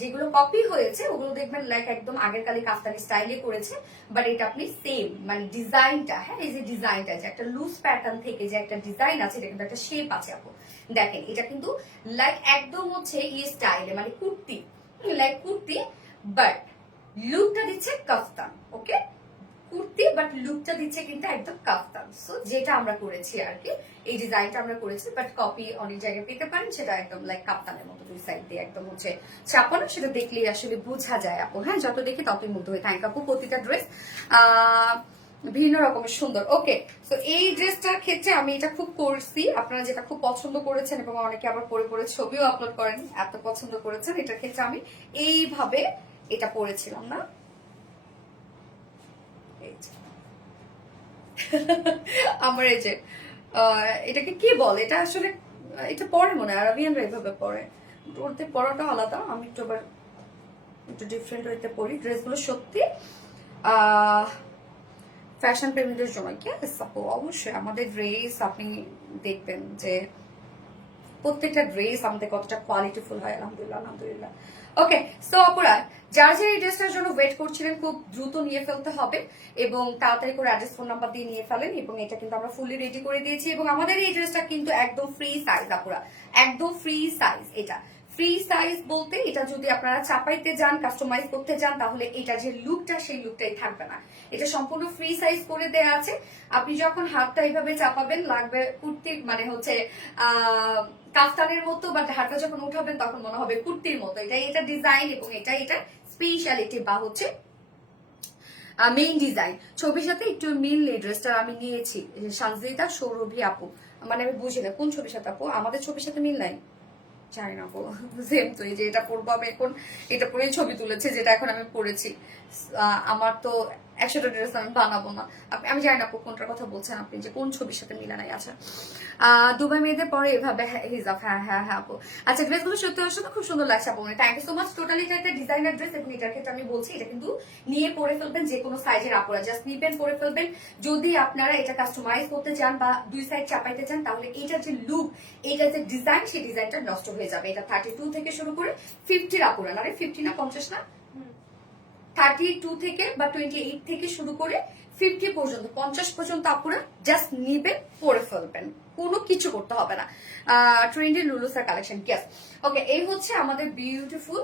যেগুলো কপি হয়েছে ওগুলো দেখবেন লাইক একদম আগের কালে কাফতানি স্টাইলে করেছে, বাট এটা আপনি সেম মানে ডিজাইনটা, হ্যাঁ, এই যে ডিজাইনটা, যে একটা লুজ প্যাটার্ন থেকে যে একটা ডিজাইন আছে, এটা কিন্তু একটা শেপ আছে আপু, দেখেন এটা কিন্তু লাইক একদম হচ্ছে এই স্টাইলে, মানে কুর্তি, লাইক কুর্তি, বাট লুকটা দিচ্ছে কাফতান। ওকে, কুর্তি বাট লুকটা দিচ্ছে কিন্তু একদম কাফতান। সো যেটা আমরা করেছি আর কি, এই ডিজাইনটা আমরা করেছি, বাট কপি অনেক জায়গায় পেতে পারেন, সেটা একদম লাইক কাপ্তানের মতো দুই সাইড দিয়ে একদম হচ্ছে চাপানো, সেটা দেখলেই আসলে বোঝা যায় আপু। হ্যাঁ, যত দেখি ততই মুগ্ধ হয়ে থাকে আপু, প্রতিটা ড্রেস ভিন্ন রকমের সুন্দর। ওকে, তো এই ড্রেসটার ক্ষেত্রে আমি এটা খুব করছি, আপনারা যেটা খুব পছন্দ করেছেন এবং অনেকে আবার পরে পরে ছবিও আপলোড করেন, এত পছন্দ করেছেন, এটার ক্ষেত্রে আমি এইভাবে এটা পরেছিলাম না, আমার এই যে এটাকে কি বলে, এটা আসলে এটা পরে মনে হয় আরবিয়ানরা এইভাবে পরে, ওদের পরাটা আলাদা, আমি একটু আবার একটু ডিফারেন্ট হইতে পরি। ড্রেসগুলো সত্যি ফ্যাশন প্রেমীদের জন্য কি আপু, অবশ্যই আমাদের ড্রেস আপনি দেখবেন যে প্রত্যেকটা ড্রেস আমাদের কতটা কোয়ালিটিফুল হয়, আলহামদুলিল্লাহ আলহামদুলিল্লাহ। ওকে, সো আপুরা যার যে এই ড্রেসটার জন্য ওয়েট করছিলেন, খুব দ্রুত নিয়ে ফেলতে হবে এবং তাড়াতাড়ি করে অ্যাড্রেস ফোন নাম্বার দিয়ে নিয়ে ফেলেন, এবং এটা কিন্তু আমরা ফুললি রেডি করে দিয়েছি, এবং আমাদের এই ড্রেসটা কিন্তু একদম ফ্রি সাইজ আপুরা, একদম ফ্রি সাইজ। এটা ফ্রি সাইজ বলতে এটা যদি আপনারা চাপাইতে যান, কাস্টমাইজ করতে যান, তাহলে এটা যে লুকটা সেই লুকটাই থাকবে না। এটা সম্পূর্ণ ফ্রি সাইজ করে দেয়া আছে। আপনি যখন হাতটা এইভাবে চাপাবেন, লাগবে কুর্তির মানে হচ্ছে কাফতানের মতো, বাট হাতটা যখন উঠাবেন তখন মনে হবে কুর্তির মতো। এটা ডিজাইন এবং এটা স্পেশালিটি বা হচ্ছে মেইন ডিজাইন। ছবির সাথে একটু মিল এই ড্রেসটা আমি নিয়েছি, সানজিদা সৌরভী আপু, মানে আমি বুঝি না কোন ছবির সাথে আপু, আমাদের ছবির সাথে মিল নাই, জানি না আপু, সেম তো। এই যে এটা পরবো আমি এখন, এটা পরেই ছবি তুলেছে যেটা এখন আমি পরেছি, আমার তো 100টা ড্রেস আমি বানাবো না। আমি জানি না আপু কোনটার কথা বলছেন আপনি, যে কোন ছবির সাথে মিলানাই আছে। দুবাই মেয়েদের পরে এভাবে হিজাব, হ্যাঁ হ্যাঁ হ্যাঁ আপু। আচ্ছা, ড্রেসগুলো সত্যি সত্যি খুব সুন্দর লাগছে আপু, thank you so much. Totally এটা একটা ডিজাইনার ড্রেস, এবং এটার ক্ষেত্রে আমি বলছি এটা কিন্তু নিয়ে পরে ফেলবেন যে কোনো সাইজের আপুরা, জাস্ট নিবেন পরে ফেলবেন। যদি আপনারা এটা কাস্টমাইজ করতে চান বা দুই সাইড চাপাইতে চান, তাহলে এটার যে লুক, এটার যে ডিজাইন, সেই ডিজাইনটা নষ্ট হয়ে যাবে। এটা 32 থেকে শুরু করে 50 আপুরা, না 50 না 50 না 32 থেকে বা 28 থেকে শুরু করে 50 পর্যন্ত, 50 পর্যন্ত আপুরা জাস্ট নিবেন পরে ফেলবেন, কোনো কিছু করতে হবে না। Trendy Lulusar collection, yes. Okay, এই হচ্ছে আমাদের বিউটিফুল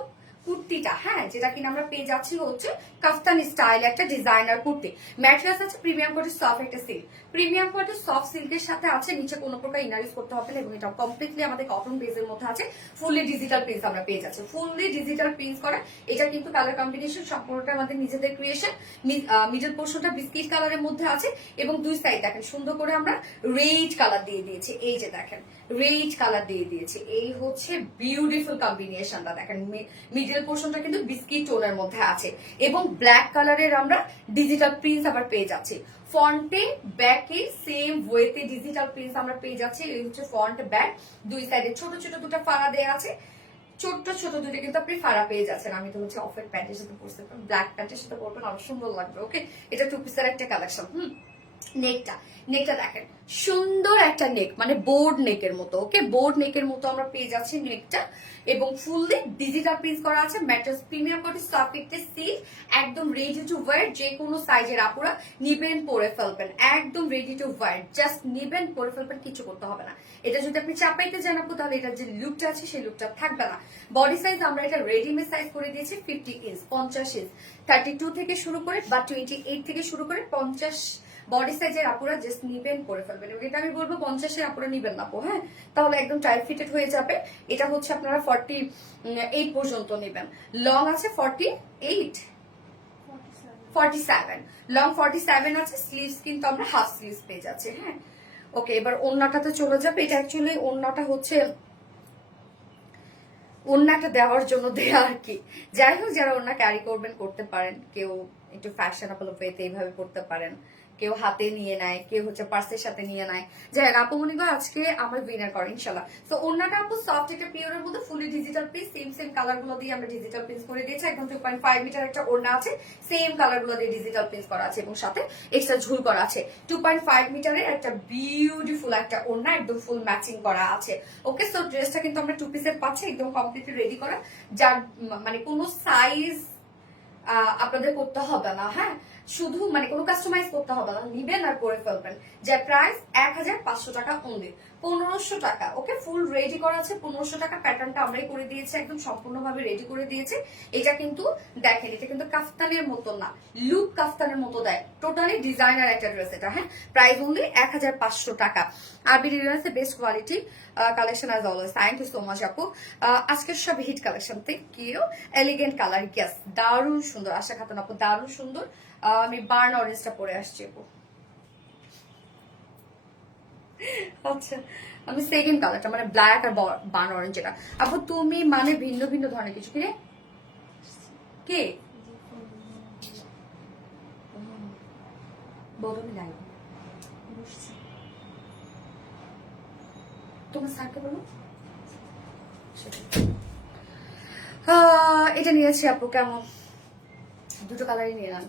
কুর্তিটা, হ্যাঁ, যেটা কিনা আমরা পেয়ে যাচ্ছি হচ্ছে কাফতান স্টাইল একটা ডিজাইনার কুর্তি। ম্যাটেরিয়ালস আছে প্রিমিয়াম কোয়ালিটি সফট একটা সিল্ক, প্রিমিয়াম কোয়ালিটি সফট সিল্কের সাথে আছে, নিচে কোনো প্রকার ইনার ইউজ করতে হবে না, এবং এটা কমপ্লিটলি আমাদের কটন বেজের মধ্যে আছে। ফুললি ডিজিটাল প্রিন্ট আমরা পেয়ে যাচ্ছি, ফুললি ডিজিটাল প্রিন্ট করা। এটা কিন্তু কালার কম্বিনেশন সম্পূর্ণটা আমাদের নিজেদের ক্রিয়েশন। মিডল পোর্শনটা বিস্কিট কালারের মধ্যে আছে, এবং দুই সাইড দেখেন সুন্দর করে আমরা রেড কালার দিয়ে দিয়েছি। এই যে দেখেন রেড কালার দিয়ে দিয়েছি, এই হচ্ছে বিউটিফুল কম্বিনেশনটা। দেখেন মিডল পোর্শনটা কিন্তু বিস্কিট টোনের মধ্যে আছে, এবং ব্ল্যাক কালারের আমরা ডিজিটাল প্রিন্ট আবার পেয়ে যাচ্ছি। ফন্টে ব্যাকে সেম ওয়েতে ডিজিটাল প্রিন্ট আমরা পেয়ে যাচ্ছি। এই হচ্ছে ফন্ট ব্যাক, দুই সাইডে ছোট ছোট দুটো ফাড়া দেয়া আছে, ছোট্ট ছোট দুটো কিন্তু আপনি ফাড়া পেয়ে যাচ্ছেন। আমি তো হচ্ছে অফের প্যান্টের সাথে পরতে, ব্ল্যাক প্যান্টের সাথে পরবেন, আরো সুন্দর লাগবে। ওকে, এটা টু পিসের একটা কালেকশন। নেকটা নেকটা দেখেন সুন্দর একটা নেক, মানে বোর্ড নেকের মতো। ওকে, বোর্ড নেকের মতো আমরা পেয়ে যাচ্ছি নেকটা, এবং ফুললি ডিজিটাল প্রিন্ট করা আছে। ম্যাট্রেস প্রিমিয়াম কোয়ালিটি সফট একটা সিল্ক, একদম রেডি টু ওয়্যার, যে কোনো সাইজের আপুরা নিবেন পরে ফেলবেন, একদম রেডি টু ওয়্যার, জাস্ট নিবেন পরে ফেলবেন, কিছু করতে হবে না। এটা যদি আপনি চাপাইতে যান আপু, তাহলে এটার যে লুকটা আছে সেই লুকটা থাকবে না। বডি সাইজ আমরা এটা রেডিমেড সাইজ করে দিয়েছি 50 ইঞ্চ, 50 ইঞ্চ, 32 থেকে শুরু করে বা 28 থেকে শুরু করে 50 বডি সাইজের আপুরা জাস্ট নিবেন পরে ফেলবেন। এবং এটা আমি বলবো 50-এর আপুরা নিবেন না আপু, হ্যাঁ, তাহলে একদম টাইট ফিটেড হয়ে যাবে। এটা হচ্ছে আপনারা 48 পর্যন্ত নেবেন। লং আছে 48, 47 লং, 47 আছে। স্লিভস কিন্তু আমরা হাফ স্লিভস পেয়ে যাচ্ছি, হ্যাঁ। ওকে, এবার ওড়নাটাতে চলে যাবে। এটা অ্যাকচুয়ালি ওড়নাটা হচ্ছে ওড়নাটা দেওয়ার জন্য দেয়া আর কি। যাই হোক, যারা ওড়না ক্যারি করবেন করতে পারেন, কেউ একটু ফ্যাশনেবল ওয়েতে এইভাবে করতে পারেন, কেউ হাতে নিয়ে নেয়, কেউ হচ্ছে পার্সের সাথে নিয়ে নেয়। যাই হোক, আপুমনিগো আজকে আমার উইনার করে ইনশাল্লাহ। তো ওড়নাটা আপু সফট একটা পিওরের মধ্যে fully digital print, same same colour গুলো দিয়ে আমরা ডিজিটাল প্রিন্ট করে দিয়েছি। একদম 2.5 মিটার একটা ওড়না আছে, সেম কালার গুলো দিয়ে ডিজিটাল প্রিন্ট করা আছে, এবং সাথে এক্সট্রা ঝুল করা আছে। 2.5 মিটারের একটা বিউটিফুল একটা ওড়না, একদম ফুল ম্যাচিং করা আছে। ওকে, সো ড্রেসটা কিন্তু আমরা 2 পিসের পাচ্ছি, একদম কমপ্লিটলি রেডি করা, যার মানে কোনো সাইজ আপনাদের করতে হবে না, হ্যাঁ, শুধু মানে কোনো কাস্টমাইজ করতে হবে না, নিবেন আর পরে ফেলবেন। যে প্রাইস 1500 টাকা অনলি, 1500 টাকা। ওকে, ফুল রেডি করা আছে 1500 টাকা। প্যাটার্নটা আমরাই করে দিয়েছি, একদম সম্পূর্ণভাবে রেডি করে দিয়েছে। এটা কিন্তু দেখেন, এটা কিন্তু কাফতানের মতো না, লুক কাফতানের মতো দেয়, টোটালি ডিজাইনার একটা ড্রেস এটা, হ্যাঁ। প্রাইস অনলি 1500 টাকা। আরবি ডিজাইনার্সের best quality collection as always. Thank you so much আপু। আজকের সব hit collection, thank you. Elegant colour, yes, দারুণ সুন্দর। আশা খাতুন আপু দারুণ সুন্দর। আমি বার্ন অরেঞ্জটা পরে আসছি আপু। আচ্ছা, আমি সেকেন্ড কালারটা মানে ব্ল্যাক আর বার্ন অরেঞ্জ, এটা আপু তুমি মানে ভিন্ন ভিন্ন ধরনের কিছু কিনে কে বদলে নাই তোমার স্যারকে বলো। এটা নিয়েছি আপু, কেমন? দুটো কালারই নিলাম।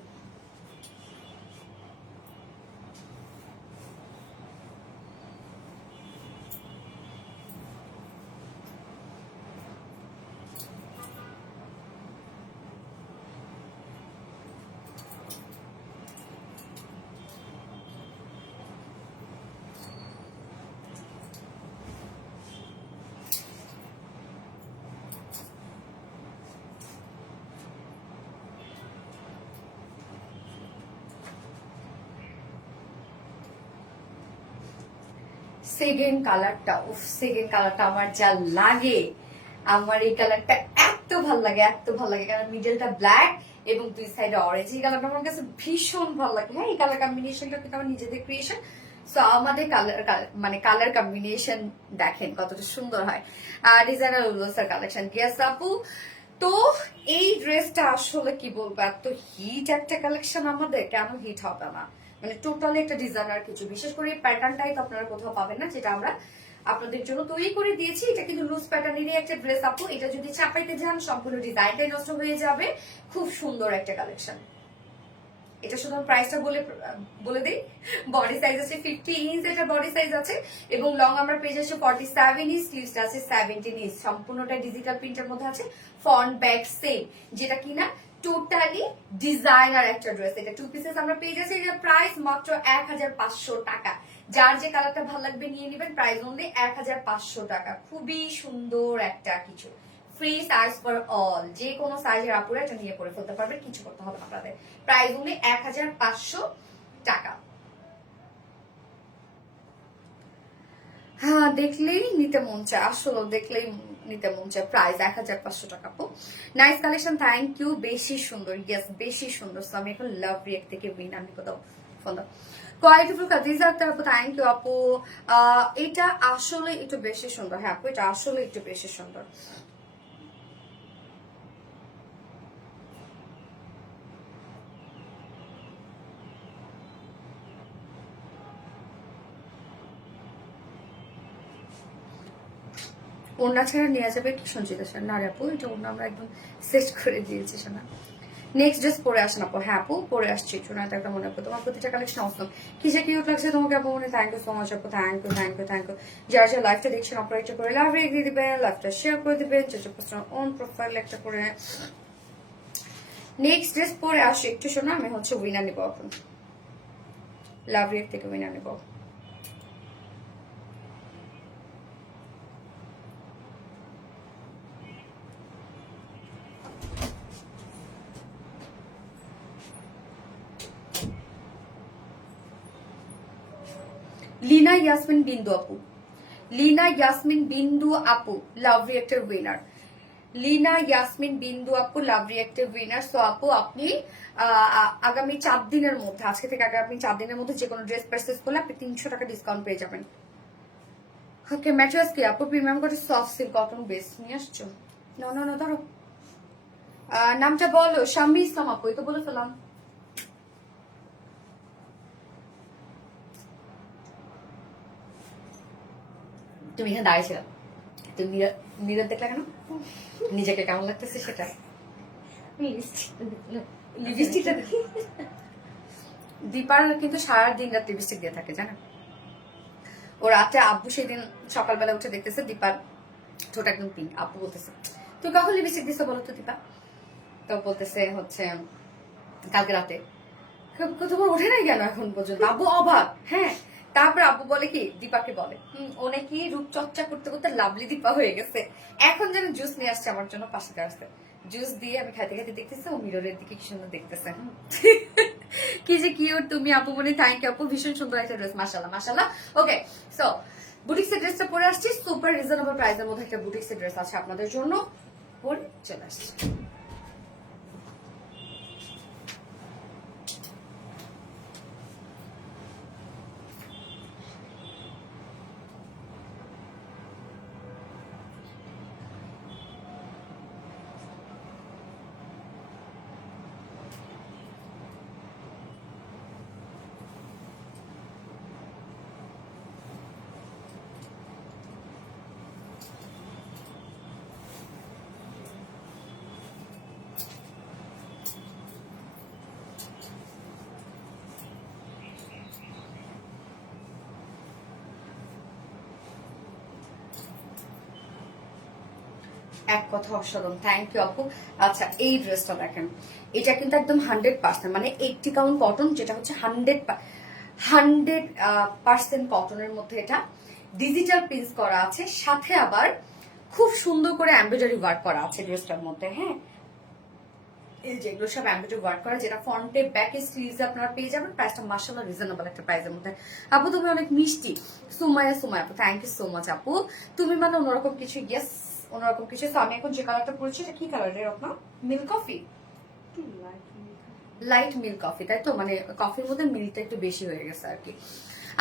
সেকেন্ড কালারটা, উফ, সেকেন্ড কালারটা আমার যা লাগে, আমার এই কালারটা এত ভাল লাগে, এত ভাল লাগে, কারণ মিডলটা ব্ল্যাক এবং দুই সাইডে অরেঞ্জ। এই কালারটা আমার কাছে ভীষণ ভালো লাগে, হ্যাঁ। এই কালার কম্বিনেশনটা কিন্তু আমার নিজেদের ক্রিয়েশন। সো আমাদের কালার মানে কালার কম্বিনেশন দেখেন কতটা সুন্দর হয়। ডিজাইনার উল্লাসার কালেকশন, গেস আপু তো এই ড্রেসটা আসলে কি বলবো, এত হিট একটা কালেকশন আমাদের, কেন হিট হবে না, মানে টোটালি একটা ডিজাইনার কিছু, বিশেষ করে এই প্যাটার্নটাই তো আপনারা কোথাও পাবেন না, যেটা আমরা আপনাদের জন্য তৈরি করে দিয়েছি। এটা কিন্তু লুজ প্যাটার্নেরই একটা ড্রেস আপু, এটা যদি চাপাইতে যান সম্পূর্ণ ডিজাইনটাই নষ্ট হয়ে যাবে। খুব সুন্দর একটা কালেকশন। এটা শুধু প্রাইসটা বলে দিই, বডি সাইজ আছে 50 ইঞ্চ, এটা বডি সাইজ আছে, এবং লং আমরা পেয়ে যাচ্ছি 47 ইঞ্চ, স্লিভসটা আছে 17 ইঞ্চ, সম্পূর্ণটা ডিজিটাল প্রিন্টের মধ্যে আছে, ফ্রন্ট ব্যাক সেম, যেটা কিনা টোটালি ডিজাইনার একটা ড্রেস। এটা 2 পিসেস আমরা পেয়ে যাচ্ছি, এটা প্রাইস মাত্র 1500 টাকা। যার যে কালারটা ভালো লাগবে নিয়ে নেবেন, প্রাইস অনলি 1500 টাকা। খুবই সুন্দর একটা কিছু, ফ্রি সাইজ ফর অল, যে কোনো সাইজের আপুরা এটা নিয়ে পরে ফেলতে পারবেন, কিছু করতে হবে না আপনাদের। প্রাইস অনলি 1500 টাকা। হ্যাঁ, দেখলেই নিতে মন চায়, আসলে দেখলেই নিতে মন চায়। প্রাইস 1500 টাকা আপু। নাইস কালেকশন, থ্যাংক ইউ, বেশি সুন্দর, ইয়েস বেশি সুন্দর। সো আমি এখন লাভ রিয়েক্ট থেকে উইন আমি কোথাও ফোন দাও কোয়ালিটিফুল কাজিজ আপু, থ্যাংক ইউ আপু। এটা আসলে একটু বেশি সুন্দর। হ্যাঁ আপু, এটা আসলে একটু বেশি সুন্দর। ওড়না ছাড়া নেওয়া যাবে কি সঞ্চিতা স্যার? না রে আপু, এটা ওড়না আমরা একদম সেট করে দিয়েছি শোনা। নেক্সট ড্রেস পরে আসেন আপু। হ্যাঁ আপু, পরে আসছি, শোনা তো একটা মনে আপু, তোমার প্রতিটা কালেকশন অসম, কি যে কিউট লাগছে তোমাকে আপু, মনে থ্যাংক ইউ সো মাচ আপু, thank you thank you thank you. যারা যারা লাইভটা দেখছেন আপনারা একটা করে লাইভ রেখে দিবেন, লাইভটা শেয়ার করে দিবেন, অন প্রোফাইল একটা করে। নেক্সট ড্রেস পরে আসি একটু, শোনা আমি হচ্ছে উইনার নিবো এখন, লাভ রিয়েক্ট থেকে উইনার নিবো। লীনা ইয়াসমিন বিন্দু আপু, লীনা ইয়াসমিন বিন্দু আপু লাভ রিয়েক্টের উইনার, লীনা ইয়াসমিন বিন্দু আপু লাভ রিয়েক্টের উইনার। সো আপু আপনি আগামী 4 দিনের মধ্যে, আজকে থেকে আগামী 4 দিনের মধ্যে যে কোনো ড্রেস পারচেজ করলে আপনি 300 টাকা ডিসকাউন্ট পেয়ে যাবেন। ওকে, ম্যাট্রেস কি আপু? প্রিমিয়াম কোটে সফট সিল্ক কটন বেস নিয়ে আসছো? না না না, ধরো নামটা বলো। শাম্মী ইসলাম আপু, এই তো বলে ফেলাম। তুমি এখানে দাঁড়িয়েছিলাম, তুমি মিরর দেখলে কেন? নিজেকে কেমন লাগতেছে সেটা? লিপস্টিকটা দেখি। দীপার কিন্তু সারাদিন রাত লিপস্টিক দিয়ে থাকে, জানো? ও রাতে আব্বু সেদিন সকালবেলা উঠে দেখতেছে দীপার ঠোঁট একদম পিঙ্ক। আব্বু বলতেছে তুই কখন লিপস্টিক দিছো বলো তো দীপা? তো বলতেছে হচ্ছে কালকে রাতে। তোমার ওঠে নাই কেন এখন পর্যন্ত? আব্বু অবাক। হ্যাঁ, তারপর আব্বু বলে কি, দীপাকে বলে ও নাকি রূপচর্চা করতে করতে লাভলি দীপা হয়ে গেছে, এখন যেন জুস নিয়ে আসছে আমার জন্য, পাশে আসছে জুস দিয়ে আমি খাইতে খাইতে দেখতেছি ও মিররের দিকে কি সুন্দর দেখতেছে। কি যে কিউট তুমি আপু, বলি থ্যাংক ইউ আপু, ভীষণ সুন্দর একটা ড্রেস, মাশাআল্লাহ মাশাআল্লাহ। ওকে, সো বুটিক্সের ড্রেসটা পরে আসছি, সুপার রিজনেবল প্রাইসের মধ্যে একটা বুটিক্সের ড্রেস আছে আপনাদের জন্য, পরে চলে আসছি। এক কথা অসাধারণ, থ্যাংক ইউ আপু। আচ্ছা, এই ড্রেসটা দেখেন, এটা কিন্তু একদম 100%, মানে 80 কাউন্ট কটন, যেটা হচ্ছে 100% কটনের মধ্যে এটা ডিজিটাল প্রিন্ট করা আছে, সাথে আবার খুব সুন্দর করে এমব্রয়ডারি ওয়ার্ক করা আছে ড্রেসটার মধ্যে। হ্যাঁ, এই যেগুলো সব এমব্রয়ডারি ওয়ার্ক করা, যেটা ফ্রন্টে ব্যাকে স্লিভস আপনারা পেয়ে যাবেন। প্রাইসটা মাশাআল্লাহ রিজনেবল একটা প্রাইসের মধ্যে। আপু তুমি অনেক মিষ্টি। সুমাইয়া আপু, থ্যাংক ইউ সো মাচ আপু, তুমি মানে অন্যরকম কিছু, ইয়েস অন্যরকম কিছু। আমি এখন যে কালারটা পরেছি এটা কি কালার রে আপনার? Milk coffee, light milk coffee, তাই তো? মানে কফির মধ্যে মিল্কটা একটু বেশি হয়ে গেছে আর কি।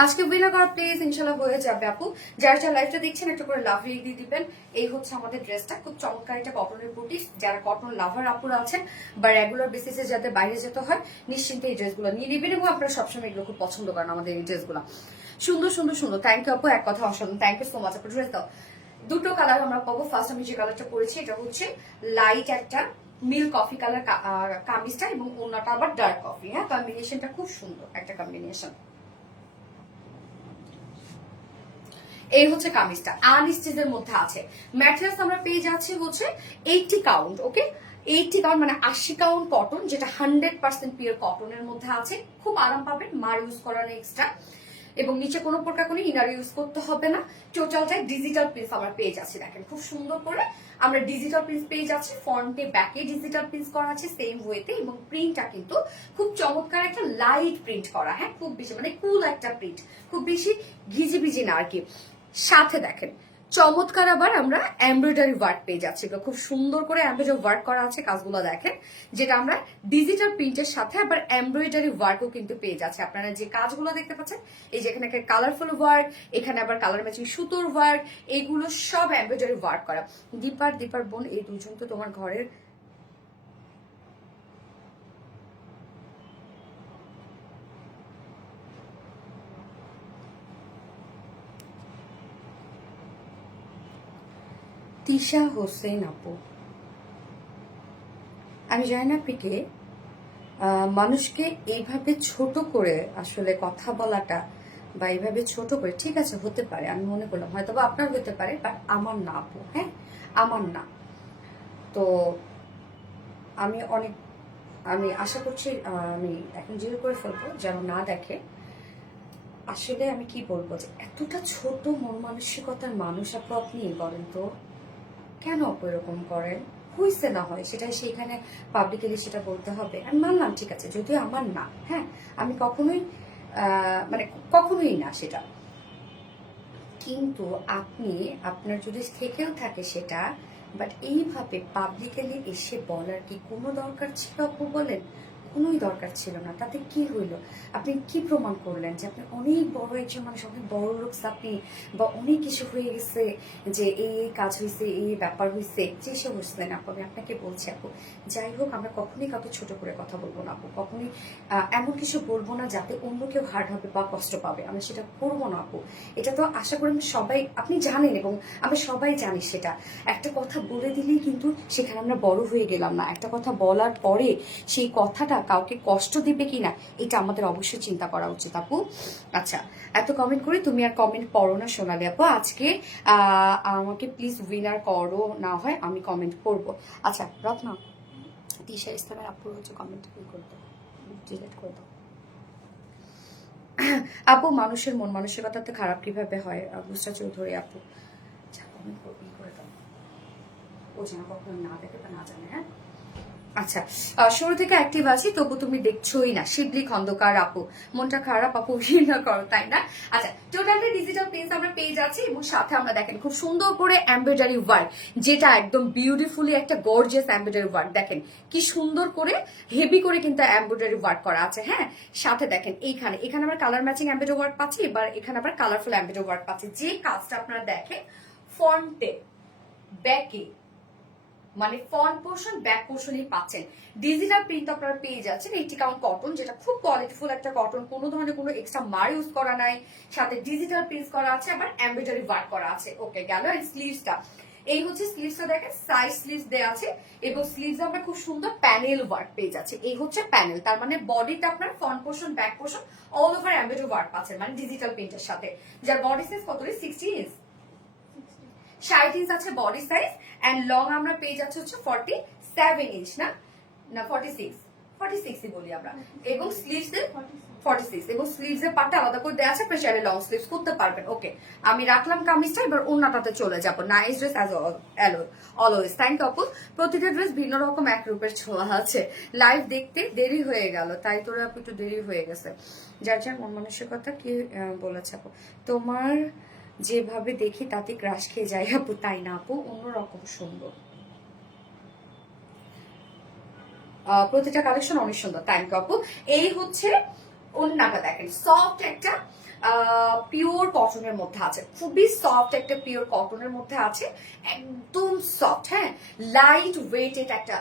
আজকে উইনার করা প্লিজ ইনশাল্লাহ হয়ে যাবে আপু। যারা যারা লাইভটা দেখছেন একটা করে লাভ রিল দিয়ে দিবেন। এই হচ্ছে আমাদের ড্রেসটা, খুব চমৎকার একটা কটনের বুটিক। যারা কটন লাভার আপুরা আছেন বা রেগুলার বেসিসে যাতে বাইরে যেতে হয় নিশ্চিন্তে এই ড্রেসগুলো নিয়ে নেবেন, এবং আপনারা সবসময় এগুলো খুব পছন্দ করেন আমাদের এই ড্রেসগুলো। সুন্দর সুন্দর সুন্দর, থ্যাংক ইউ আপু, এক কথা অসাধারণ, থ্যাংক ইউ সো মাচ আপু। ড্রেস দাও, দুটো কালার আমরা পাবো। ফার্স্ট আমি যে কালারটা পরেছি এটা হচ্ছে লাইট একটা মিল্ক কফি কালার কামিজটা, এবং অন্যটা আবার ডার্ক কফি। হ্যাঁ, কম্বিনেশনটা খুব সুন্দর একটা কম্বিনেশন। এই হচ্ছে কামিজটা, আনস্টিচের মধ্যে আছে। ম্যাটেরিয়ালস আমরা পেয়ে যাচ্ছি হচ্ছে 80 কাউন্ট। ওকে, 80 কাউন্ট মানে 80 কাউন্ট কটন, যেটা 100% পিওর কটনের মধ্যে আছে। খুব আরাম পাবেন, মার ইউজ করার এক্সট্রা, এবং নিচে কোনো প্রকার কোনো ইনার ইউজ করতে হবে না। টোটালটাই ডিজিটাল প্রিন্ট আমরা পেয়ে যাচ্ছি। দেখেন খুব সুন্দর করে আমরা ডিজিটাল প্রিন্ট পেয়ে যাচ্ছি। ফ্রন্টে ব্যাকে ডিজিটাল প্রিন্ট করা আছে সেম ওয়েতে, এবং প্রিন্টটা কিন্তু খুব চমৎকার একটা লাইট প্রিন্ট করা। হ্যাঁ, খুব বেশি মানে কুল একটা প্রিন্ট, খুব বেশি ঘিজি ভিজি না আর কি। সাথে দেখেন চমৎকার আবার আমরা এমব্রয়ডারি ওয়ার্ক পেয়ে যাচ্ছি। খুব সুন্দর করে এমব্রয়ডারি ওয়ার্ক করা আছে, কাজগুলো দেখেন, যেটা আমরা ডিজিটাল প্রিন্টের সাথে আবার এমব্রয়ডারি ওয়ার্কও কিন্তু পেয়ে যাচ্ছে। আপনারা যে কাজগুলো দেখতে পাচ্ছেন, এই যে এখানে কালারফুল ওয়ার্ক, এখানে আবার কালার ম্যাচিং সুতোর ওয়ার্ক, এগুলো সব এমব্রয়ডারি ওয়ার্ক করা। দীপার বোন, এই দুজন তো তোমার ঘরের তিশা হোসেন আপু। আমি জানি না পিকে মানুষকে এইভাবে ছোট করে আসলে কথা বলাটা, বা এইভাবে ছোট করে, ঠিক আছে হতে পারে, আমি মনে করলাম হয়তো বা আপনার হতে পারে, বাট আমার না আপু। হ্যাঁ, আমার না। তো আমি আশা করছি আমি এখন জিরো করে ফেলবো যেন না দেখে। আসলে আমি কি বলবো, যে এতটা ছোট মন মানসিকতার মানুষ আপু আপনি বলেন তো, কেন আপু এরকম করেন? হইছে না হয় সেটাই সেইখানে পাবলিকলি সেটা বলতে হবে। আমি মানলাম, ঠিক আছে, যদিও আমার না। হ্যাঁ, আমি কখনোই মানে কখনোই না সেটা, কিন্তু আপনি আপনার যদি থেকেও থাকে সেটা, বাট এইভাবে পাবলিকলি এসে বলার কি কোনো দরকার ছিল আপু? বলেন, কোনোই দরকার ছিল না। তাতে কি হইল? আপনি কি প্রমাণ করলেন যে আপনি অনেক বড় একজন মানুষ, অনেক বড় লোক আপনি, বা অনেক কিছু হয়ে গেছে, যে এই কাজ হয়েছে, এই ব্যাপার হয়েছে, যেসব হচ্ছেন আপু। আমি আপনাকে বলছি আপু, যাই হোক, আমরা কখনোই কাউকে ছোট করে কথা বলবো না আপু, কখনোই এমন কিছু বলবো না যাতে অন্য কেউ হার্ট হবে বা কষ্ট পাবে, আমরা সেটা করবো না আপু। এটা তো আশা করি সবাই আপনি জানেন, এবং আমরা সবাই জানি সেটা। একটা কথা বলে দিলেই কিন্তু সেখানে আমরা বড় হয়ে গেলাম না। একটা কথা বলার পরে সেই কথাটা কাউকে কষ্ট দিবে কিনা, এটা আমাদের অবশ্যই চিন্তা করা উচিত আপু। আচ্ছা, এত কমেন্ট করি, তুমি আর কমেন্ট পড়ো না সোনালি আপু। আজকে আমাকে প্লিজ উইনার করো, না হয় আমি কমেন্ট করবো। আচ্ছা রত্না, তিশা ইসলামের আপুর হচ্ছে কমেন্ট করতে ডিলিট করে দাও আপু। মানুষের মন মানসিকতা তো খারাপ কিভাবে হয়? বুসরা চৌধুরী আপু, আচ্ছা কমেন্ট করে দাও, ও যেন কখনো না দেখে বা না জানে। হ্যাঁ, আচ্ছা, শুরু থেকে অ্যাক্টিভ আছি তবু তুমি দেখছোই না। শিবলি খন্দকার আপু, মনটা খারাপ আপু, ঘৃণা করো তাই না? আচ্ছা, টোটালটা ডিজিটাল প্রিন্ট আমরা পেয়ে যাচ্ছি, এবং সাথে আমরা দেখেন খুব সুন্দর করে এমব্রয়ডারি ওয়ার্ক, যেটা একদম বিউটিফুলি একটা গর্জিয়াস এমব্রয়ডারি ওয়ার্ক। দেখেন কি সুন্দর করে হেভি করে কিন্তু এমব্রয়ডারি ওয়ার্ক করা আছে। হ্যাঁ, সাথে দেখেন এখানে আমরা কালার ম্যাচিং এমব্রয়ডারি ওয়ার্ক পাচ্ছি, এবার এখানে আবার কালারফুল এমব্রয়ডারি ওয়ার্ক পাচ্ছি। যে কাজটা আপনারা দেখেন ফ্রন্টে ব্যাকে, মানে ফ্রন্ট পোর্শন ব্যাক পোর্শনই পাচ্ছেন। ডিজিটাল প্রিন্ট আপনারা পেয়ে যাচ্ছেন 80 কাউন্ট কটন, যেটা খুব কোয়ালিটিফুল একটা কটন, কোনো ধরনের কোনো এক্সট্রা মার ইউজ করা নাই। সাথে ডিজিটাল প্রিন্ট করা আছে, আবার এমব্রয়ডারি ওয়ার্ক করা আছে। ওকে, গেল। আর স্লিভসটা, এই হচ্ছে স্লিভসটা, দেখেন সাইজ স্লিভস দেওয়া আছে, এবং স্লিভস আমরা খুব সুন্দর প্যানেল ওয়ার্ক পেয়ে যাচ্ছে। এই হচ্ছে প্যানেল, তার মানে বডিতে আপনার front portion back portion all over embroidery work পাচ্ছেন, মানে ডিজিটাল প্রিন্টের সাথে। যার বডি সাইজ কত? 60 ইঞ্চ, 60 ইঞ্চ আছে বডি সাইজ, এন্ড লং আমরা পেয়ে যাচ্ছি হচ্ছে 47 ইঞ্চ, না 46ই বলি আমরা। এবং স্লিভস 46, এবং স্লিভস এর পাটটা আলাদা করে দেওয়া আছে, আপনি চাইলে লং স্লিভস করতে পারবেন। ওকে, আমি রাখলাম কামিজটা, এবার ওন্নাটাতে চলে যাবো। Nice dress as always, thank you আপু। প্রতিটা ড্রেস ভিন্ন রকম এক রূপের ছোঁয়া আছে। লাইভ দেখতে দেরি হয়ে গেল, তাই তোরা আপু একটু দেরি হয়ে গেছে। যার যার মন মানসিকতা কি বলেছে আপু, তোমার যেভাবে দেখি তাতে ক্রাশ খেয়ে যায় আপু, তাই না আপু? অন্যরকম সুন্দর, প্রতিটা কালেকশন অনেক সুন্দর, থ্যাংক ইউ আপু। এই হচ্ছে ওন্নাটা, দেখেন সফট একটা পিওর কটনের মধ্যে আছে, খুবই সফট একটা পিওর কটনের মধ্যে আছে, একদম সফট, হ্যাঁ, লাইট ওয়েট, এটা একটা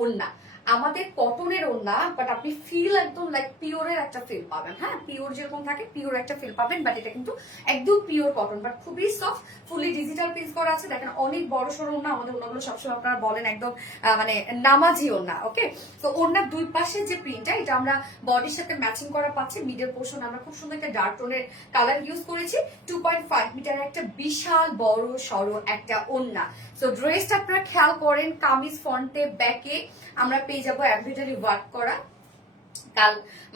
ওড়না, আমাদের কটনের ওড়না, বাট আপনি ফিল একদম লাইক পিওরের একটা ফিল পাবেন, হ্যাঁ, পিওর যেরকম থাকে পিওর একটা ফিল পাবেন, বাট এটা কিন্তু একদম পিওর কটন, বাট খুবই সফট, ফুলি ডিজিটাল প্রিন্ট করা আছে। দেখেন অনেক বড় সড়ো ওড়না, আমাদের ওড়নাগুলো সবসময় আপনারা বলেন একদম মানে নামাজি ওড়না, ওকে। তো ওড়নার দুই পাশে যে প্রিন্টটা, এটা আমরা বডির সাথে ম্যাচিং করা পাচ্ছি। মিডল পোর্শন আমরা খুব সুন্দর একটা ডার্ক টোনের কালার ইউজ করেছি। 2.5 মিটার একটা বিশাল বড় সড়ো একটা ওড়না। সো ড্রেসটা আপনারা খেয়াল করেন, কামিজ ফ্রন্টে ব্যাকে আমরা পেয়ে যাবো এমব্রয়ডারি ওয়ার্ক করা,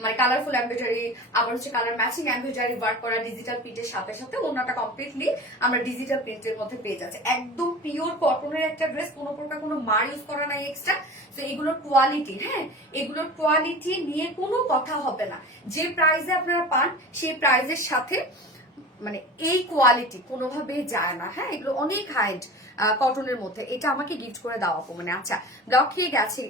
মানে কালারফুল এমব্রয়ডারি, আবার হচ্ছে কালার ম্যাচিং এমব্রয়ডারি ওয়ার্ক করা ডিজিটাল প্রিন্টের সাথে সাথে ওড়নাটা কমপ্লিটলি আমরা ডিজিটাল প্রিন্টের মধ্যে পেয়ে যাচ্ছি। একদম পিওর কটনের একটা ড্রেস, কোনো প্রকার কোনো মার ইউজ করা নাই এক্সট্রা। তো এগুলোর কোয়ালিটি, হ্যাঁ, এগুলোর কোয়ালিটি নিয়ে কোনো কথা হবে না। যে প্রাইসে আপনারা পান সেই প্রাইসের সাথে মানে এই কোয়ালিটি কোনোভাবেই যায় না, হ্যাঁ, এগুলো অনেক হাইড কটনের মধ্যে। এটা আমাকে গিফট করে দেওয়া আপু, মানে আচ্ছা ব্লক খেয়ে গেছি,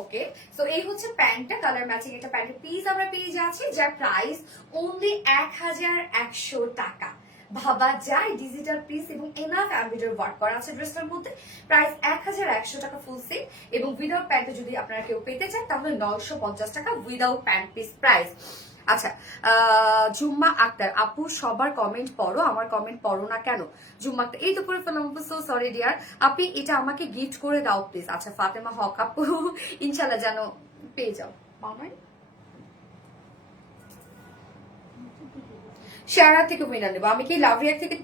ওকে। তো এই হচ্ছে প্যান্টটা, কালার ম্যাচিং এটা প্যান্টের পিস আমরা পেয়ে যাচ্ছি, যার প্রাইস অনলি 1100 টাকা। ভাবা যায়, ডিজিটাল পিস এবং এনাফ এমব্রয়ডারি ওয়ার্ক করা আছে ড্রেসটার মধ্যে, প্রাইস 1100 টাকা ফুল সেট, এবং উইদাউট প্যান্টে যদি আপনারা কেউ পেতে চান তাহলে 950 টাকা উইদাউট প্যান্ট পিস প্রাইস। আচ্ছা, জুম্মা আক্তার আপু, সবার কমেন্ট পড়ো, আমার কমেন্ট পড়ো না কেন? জুম্মা আক্তার, এই তো করে ফেলাম আপু, সো সরি ডিয়ার, আপনি এটা আমাকে গিফট করে দাও প্লিজ। আচ্ছা, ফাতেমা হক আপু, ইনশাল্লাহ যেন পেয়ে যাও, পাও নাই? শেয়ারা থেকে উইনার নেবো আমি, কি লাভ রিয়ার থেকে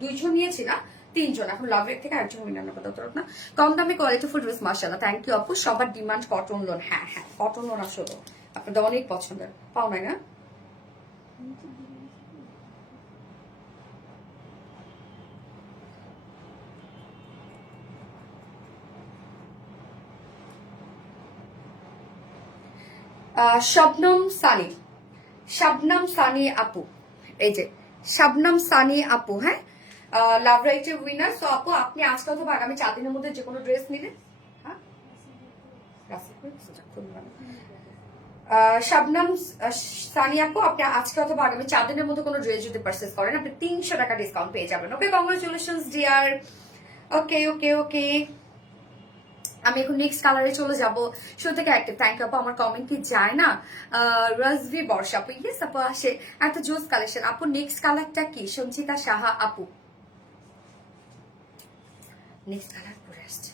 2জন নিয়েছি না, 3জন, এখন লাভ রিয়ার থেকে একজন উইনার নেবো, তত না। কম দামে কোয়ালিটিফুল ড্রেস, মাশাআল্লাহ, থ্যাংক ইউ আপু। সবার ডিমান্ড কটন লোন, হ্যাঁ হ্যাঁ কটন লোন আসলে আপনাদের অনেক পছন্দের, পাও নাই না? শবনম সানি, শাবনাম সানি আপু, এই যে শাবনাম সানি আপু, হ্যাঁ, লাভ রাইটের উইনার। সো আপু আপনি আজকে অথবা আগামী 4 দিনের মধ্যে যে কোনো ড্রেস নিলে, হ্যাঁ, শাবনাম সানি আপু, আপনি আজকে অথবা আগামী 4 দিনের মধ্যে কোনো ড্রেস যদি পারচেস করেন আপনি 300 টাকা ডিসকাউন্ট পেয়ে যাবেন, ওকে। কংগ্রেচুলেশনস ডিয়ার, ওকে ওকে ওকে। আমি এখন নেক্সট কালারে চলে যাব, শুরু থেকে অ্যাক্টিভ, থ্যাংক ইউ আপু। আমার কমেন্ট কি যায় না? রাজভি বর্ষা আপু, ইয়েস আপু আসে, একটা জোস কালেকশন আপু। নেক্সট কালারটা কি? সঞ্চিতা সাহা আপু, নেক্সট কালার পরে আসছে।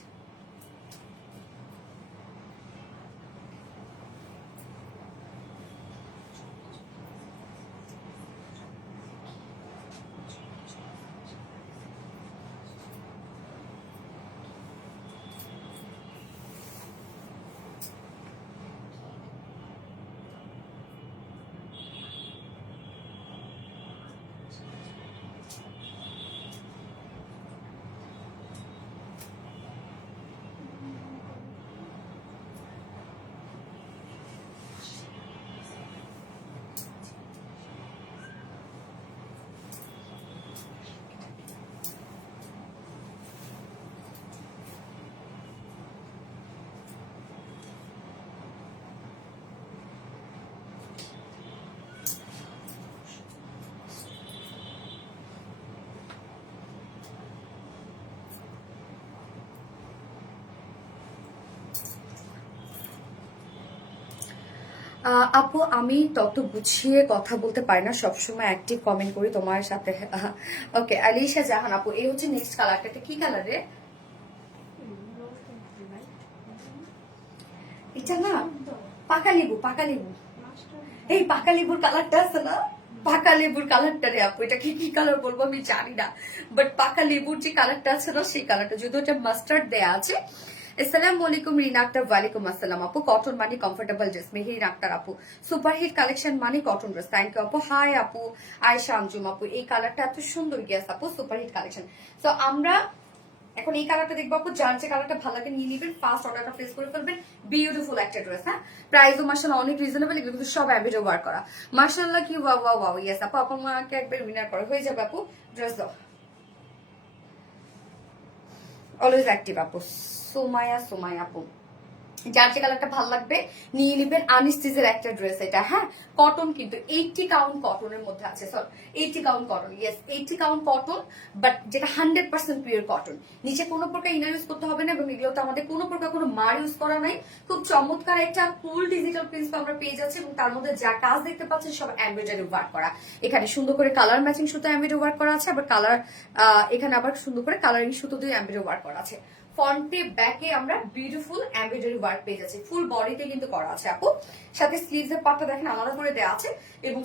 আপু আমি তত গুছিয়ে কথা বলতে পারি না, সবসময় অ্যাক্টিভ কমেন্ট করি তোমার সাথে, ওকে। আলিশা জাহান আপু, এই হচ্ছে নেক্সট কালারটা, এটা কি কালারে? এটা না পাকা লেবু, পাকা লেবু, এই পাকা লেবুর কালারটা আছে না, পাকা লেবুর কালারটা রে আপু, এটা কি কালার বলবো আমি জানি না, বাট পাকা লেবুর যে কালারটা আছে না সেই কালারটা, যদিও এটা মাস্টার্ড দেয়া আছে। আসসালামু আলাইকুম রিনা আক্তার, ওয়ালাইকুম আসসালাম আপু। কটন মানে কমফোর্টেবল ড্রেস, মেহির আক্তার আপু, সুপারহিট কালেকশন মানে কটন ড্রেস, থ্যাংক ইউ আপু। হাই আপু, আয়েশা আঞ্জুম আপু, এই কালারটা এত সুন্দর, গেস আপু, সুপারহিট কালেকশন। তো আমরা এখন এই কালারটা দেখবো আপু, যার যে কালারটা ভালো লাগে নিয়ে নিবেন, ফার্স্ট অর্ডারটা প্লেস করে ফেলবেন। বিউটিফুল একটা ড্রেস, হ্যাঁ, প্রাইসও মাশাআল্লাহ অনেক রিজনেবল, এগুলো কিন্তু সব এমব্রয়ডারি ওয়ার্ক করা, মাশাআল্লাহ কি ওয়াও ওয়াও ওয়াও, ইয়েস আপু, আপু আমাকে একবার উইনার করে হয়ে যাবে আপু, ড্রেস দাও। অলওয়েজ অ্যাক্টিভ আপু, সোমায়া সোমায়া আপু, যার যে কালারটা ভালো লাগবে নিয়ে নেবেন। আনস্টিচের একটা ড্রেস এটা, হ্যাঁ কটন, কিন্তু 80 কাউন্ট কটনের মধ্যে আছে, sorry 80 count cotton, yes 80 count cotton, but যেটা 100% পিওর কটন। নিচে কোনো প্রকার ইনার ইউজ করতে হবে না, এবং এগুলোতে আমাদের কোনো প্রকার কোনো মার ইউজ করা নাই। খুব চমৎকার একটা ফুল ডিজিটাল প্রিন্ট আমরা পেয়ে যাচ্ছি, এবং তার মধ্যে যা কাজ দেখতে পাচ্ছেন সব এমব্রয়ডারি ওয়ার্ক করা। এখানে সুন্দর করে কালার ম্যাচিং সুতো এমব্রয়ডারি ওয়ার্ক করা আছে, আবার কালার এখানে আবার সুন্দর করে কালারিং সুতো দিয়ে এমব্রয়ডারি ওয়ার্ক করা আছে। ফ্রন্টে ব্যাকে আমরা বিউটিফুল এমব্রয়ডারি ওয়ার্ক পেয়ে যাচ্ছি, ফুল বডিতে কিন্তু করা আছে আপু। সাথে স্লিভস এর পার্টটা দেখেন আলাদা করে দেওয়া আছে, এবং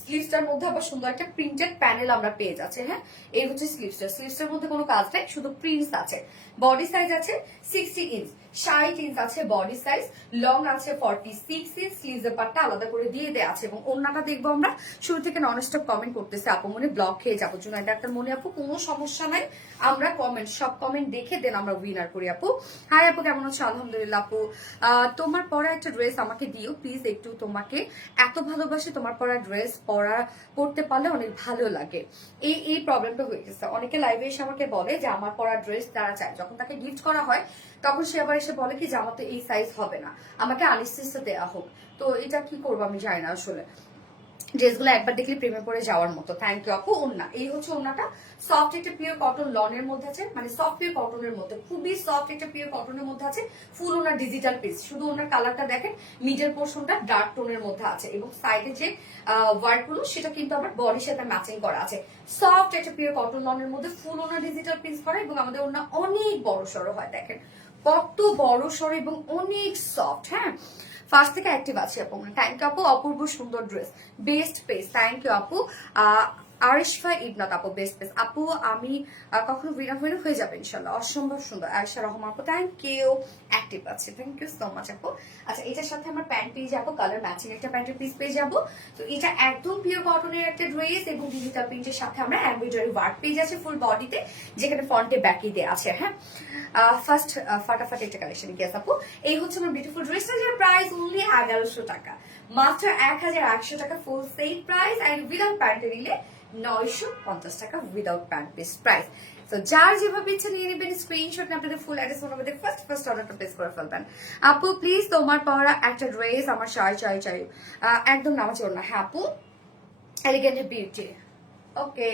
স্লিভসটার মধ্যে আবার সুন্দর একটা প্রিন্টেড প্যানেল আমরা পেয়ে যাচ্ছি। হ্যাঁ এই হচ্ছে স্লিভসটা, স্লিভসটার মধ্যে কোনো কাজ নেই, শুধু প্রিন্টস আছে। বডি সাইজ আছে 60 ইঞ্চ, 60 ইঞ্চ আছে বডি সাইজ, লং আছে 46 ইঞ্চ। স্লিভস এর পার্টটা আলাদা করে দিয়ে দেওয়া আছে, এবং ওন্নাটা দেখবো আমরা শুরু থেকে নন স্টপ কমেন্ট করতেছে আপু, মনে ব্লক খেয়ে যাবো জন্য ডাক্তার মনে আপু কোনো সমস্যা নাই, আমরা কমেন্ট সব কমেন্ট দেখে দেন আমরা উইনার করি আপু। হাই আপু কেমন আছো? আলহামদুলিল্লাহ আপু। তোমার পরা একটা ড্রেস আমাকে দিও প্লিজ, একটু তোমাকে এত ভালোবাসি, তোমার পরা ড্রেস পরতে পারলে অনেক ভালো লাগে। এই প্রবলেমটা হয়ে গেছে, অনেকে লাইভে এসে আমাকে বলে যে আমার পরা ড্রেস তারা চায়, যখন তাকে গিফট করা হয় তখন সে আবার এসে বলে কি যে আমার তো এই সাইজ হবে না, আমাকে আনস্টিচটা দেওয়া হোক। তো এটা কি করবো আমি জানি না আসলে, ড্রেসগুলো একবার দেখলে প্রেমে পড়ে যাওয়ার মতো। থ্যাংক ইউ আপু। ওন্না এই হচ্ছে ওন্নাটা, সফট একটা পিওর কটন লনের মধ্যে আছে, মানে সফট পিওর কটনের মধ্যে, খুবই সফট একটা পিওর কটনের মধ্যে আছে। ফুল ওনার ডিজিটাল পিস, শুধু ওনার কালারটা দেখেন, মিডল পোর্শনটা ডার্ক টোনের মধ্যে আছে, এবং সাইডে যে ওয়ার্ক গুলো সেটা কিন্তু আবার বডির সাথে ম্যাচিং করা আছে। সফট একটা পিওর কটন লনের মধ্যে ফুল ওনার ডিজিটাল পিস করা, এবং আমাদের ওনা অনেক বড় সড়ো হয়, দেখেন কত বড় সড়ো এবং অনেক সফট। হ্যাঁ ফার্স্ট থেকে অ্যাক্টিভ আছে আপু, থ্যাংক ইউ আপু। অপূর্ব সুন্দর dress, best piece, thank you আপু। আরিশফা ইবনাত আপু, বেস্ট পেস আপু। আমি কখনো উইনার হয়ে যাবে ইনশাল্লাহ, অসম্ভব সুন্দর। আরিশা রহমান আপু, থ্যাংক ইউ, অ্যাক্টিভ আছে, থ্যাংক ইউ সো মাচ আপু। আচ্ছা এটার সাথে আমার প্যান্ট পেয়ে যাবো, কালার ম্যাচিং একটা প্যান্টের পিস পেয়ে যাবো। তো এটা একদম পিওর কটনের একটা ড্রেস, এবং ডিজিটাল প্রিন্টের সাথে আমরা এমব্রয়ডারি ওয়ার্ক পেয়ে যাচ্ছে ফুল বডিতে, যেখানে ফ্রন্টে ব্যাকে দেওয়া আছে। হ্যাঁ ফার্স্ট ফাটাফাটি একটা কালেকশন গেস আপু। এই হচ্ছে আমার বিউটিফুল ড্রেসটা, যার প্রাইস অনলি 1100 টাকা, মাত্র 1100 টাকা ফুল সেল প্রাইস, এন্ড উইদাউট প্যান্টে নিলে 950 টাকা উইদাউট প্যান্ট পিস প্রাইস। তো যার যেভাবে ইচ্ছা নিয়ে নেবেন, স্ক্রিনশট আপনাদের ফুল অ্যাড্রেস ফোন আমাদের ফার্স্ট অর্ডারটা প্লেস করে ফেলবেন আপু। প্লিজ তোমার পরা একটা ড্রেস আমার চাই একদম নামাজ না। হ্যাঁ আপু, এলিগেন্ট বিউটি, ওকে।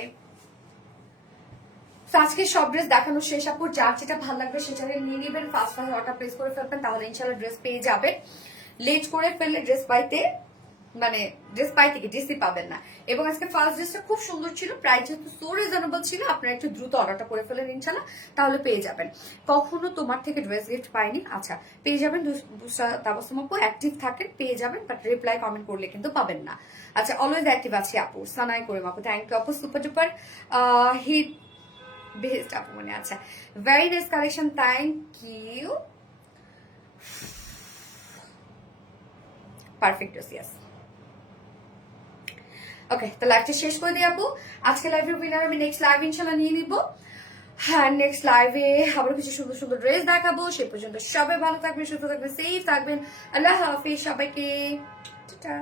আজকে সব ড্রেস দেখানো শেষ আপু, যার যেটা ভালো লাগবে সেটা নিয়ে নেবেন, ফার্স্ট অর্ডার প্লেস করে ফেলবেন, তাহলে ইনশাআল্লাহ ড্রেস পেয়ে যাবেন। লেট করে ফেললে ড্রেস পাইতে কি ড্রেসই পাবেন না। এবং আজকে ফার্স্ট ড্রেসটা খুব সুন্দর ছিল, প্রাইস যেহেতু সো রিজনেবল ছিল, আপনারা একটু দ্রুত অর্ডারটা করে ফেলেন ইনশাআল্লাহ, তাহলে পেয়ে যাবেন। কখনো তোমার থেকে ড্রেস গিফট পাইনি, আচ্ছা পেয়ে যাবেন। তাবাসসুম আপু অ্যাক্টিভ থাকেন, পেয়ে যাবেন, বাট রিপ্লাই কমেন্ট করলে কিন্তু পাবেন না। আচ্ছা অলওয়েজ অ্যাক্টিভ আছি আপু, সানাই করিম আপু, থ্যাংক ইউ আপু, সুপার ডুপার হিট বেস্ট আপু মনে। আচ্ছা very nice collection, thank you, perfect yes. Okay তো লাইভটা শেষ করে দিই আপু, আজকে লাইভের উইনার আমি নেক্সট লাইভ ইনশাল্লাহ নিয়ে নিব। হ্যাঁ নেক্সট লাইভে আবার কিছু সুন্দর সুন্দর ড্রেস দেখাবো, সে পর্যন্ত সবাই ভালো থাকবেন, সুস্থ থাকবেন, সেফ থাকবেন। আল্লাহ হাফিজ সবাইকে, টাটা।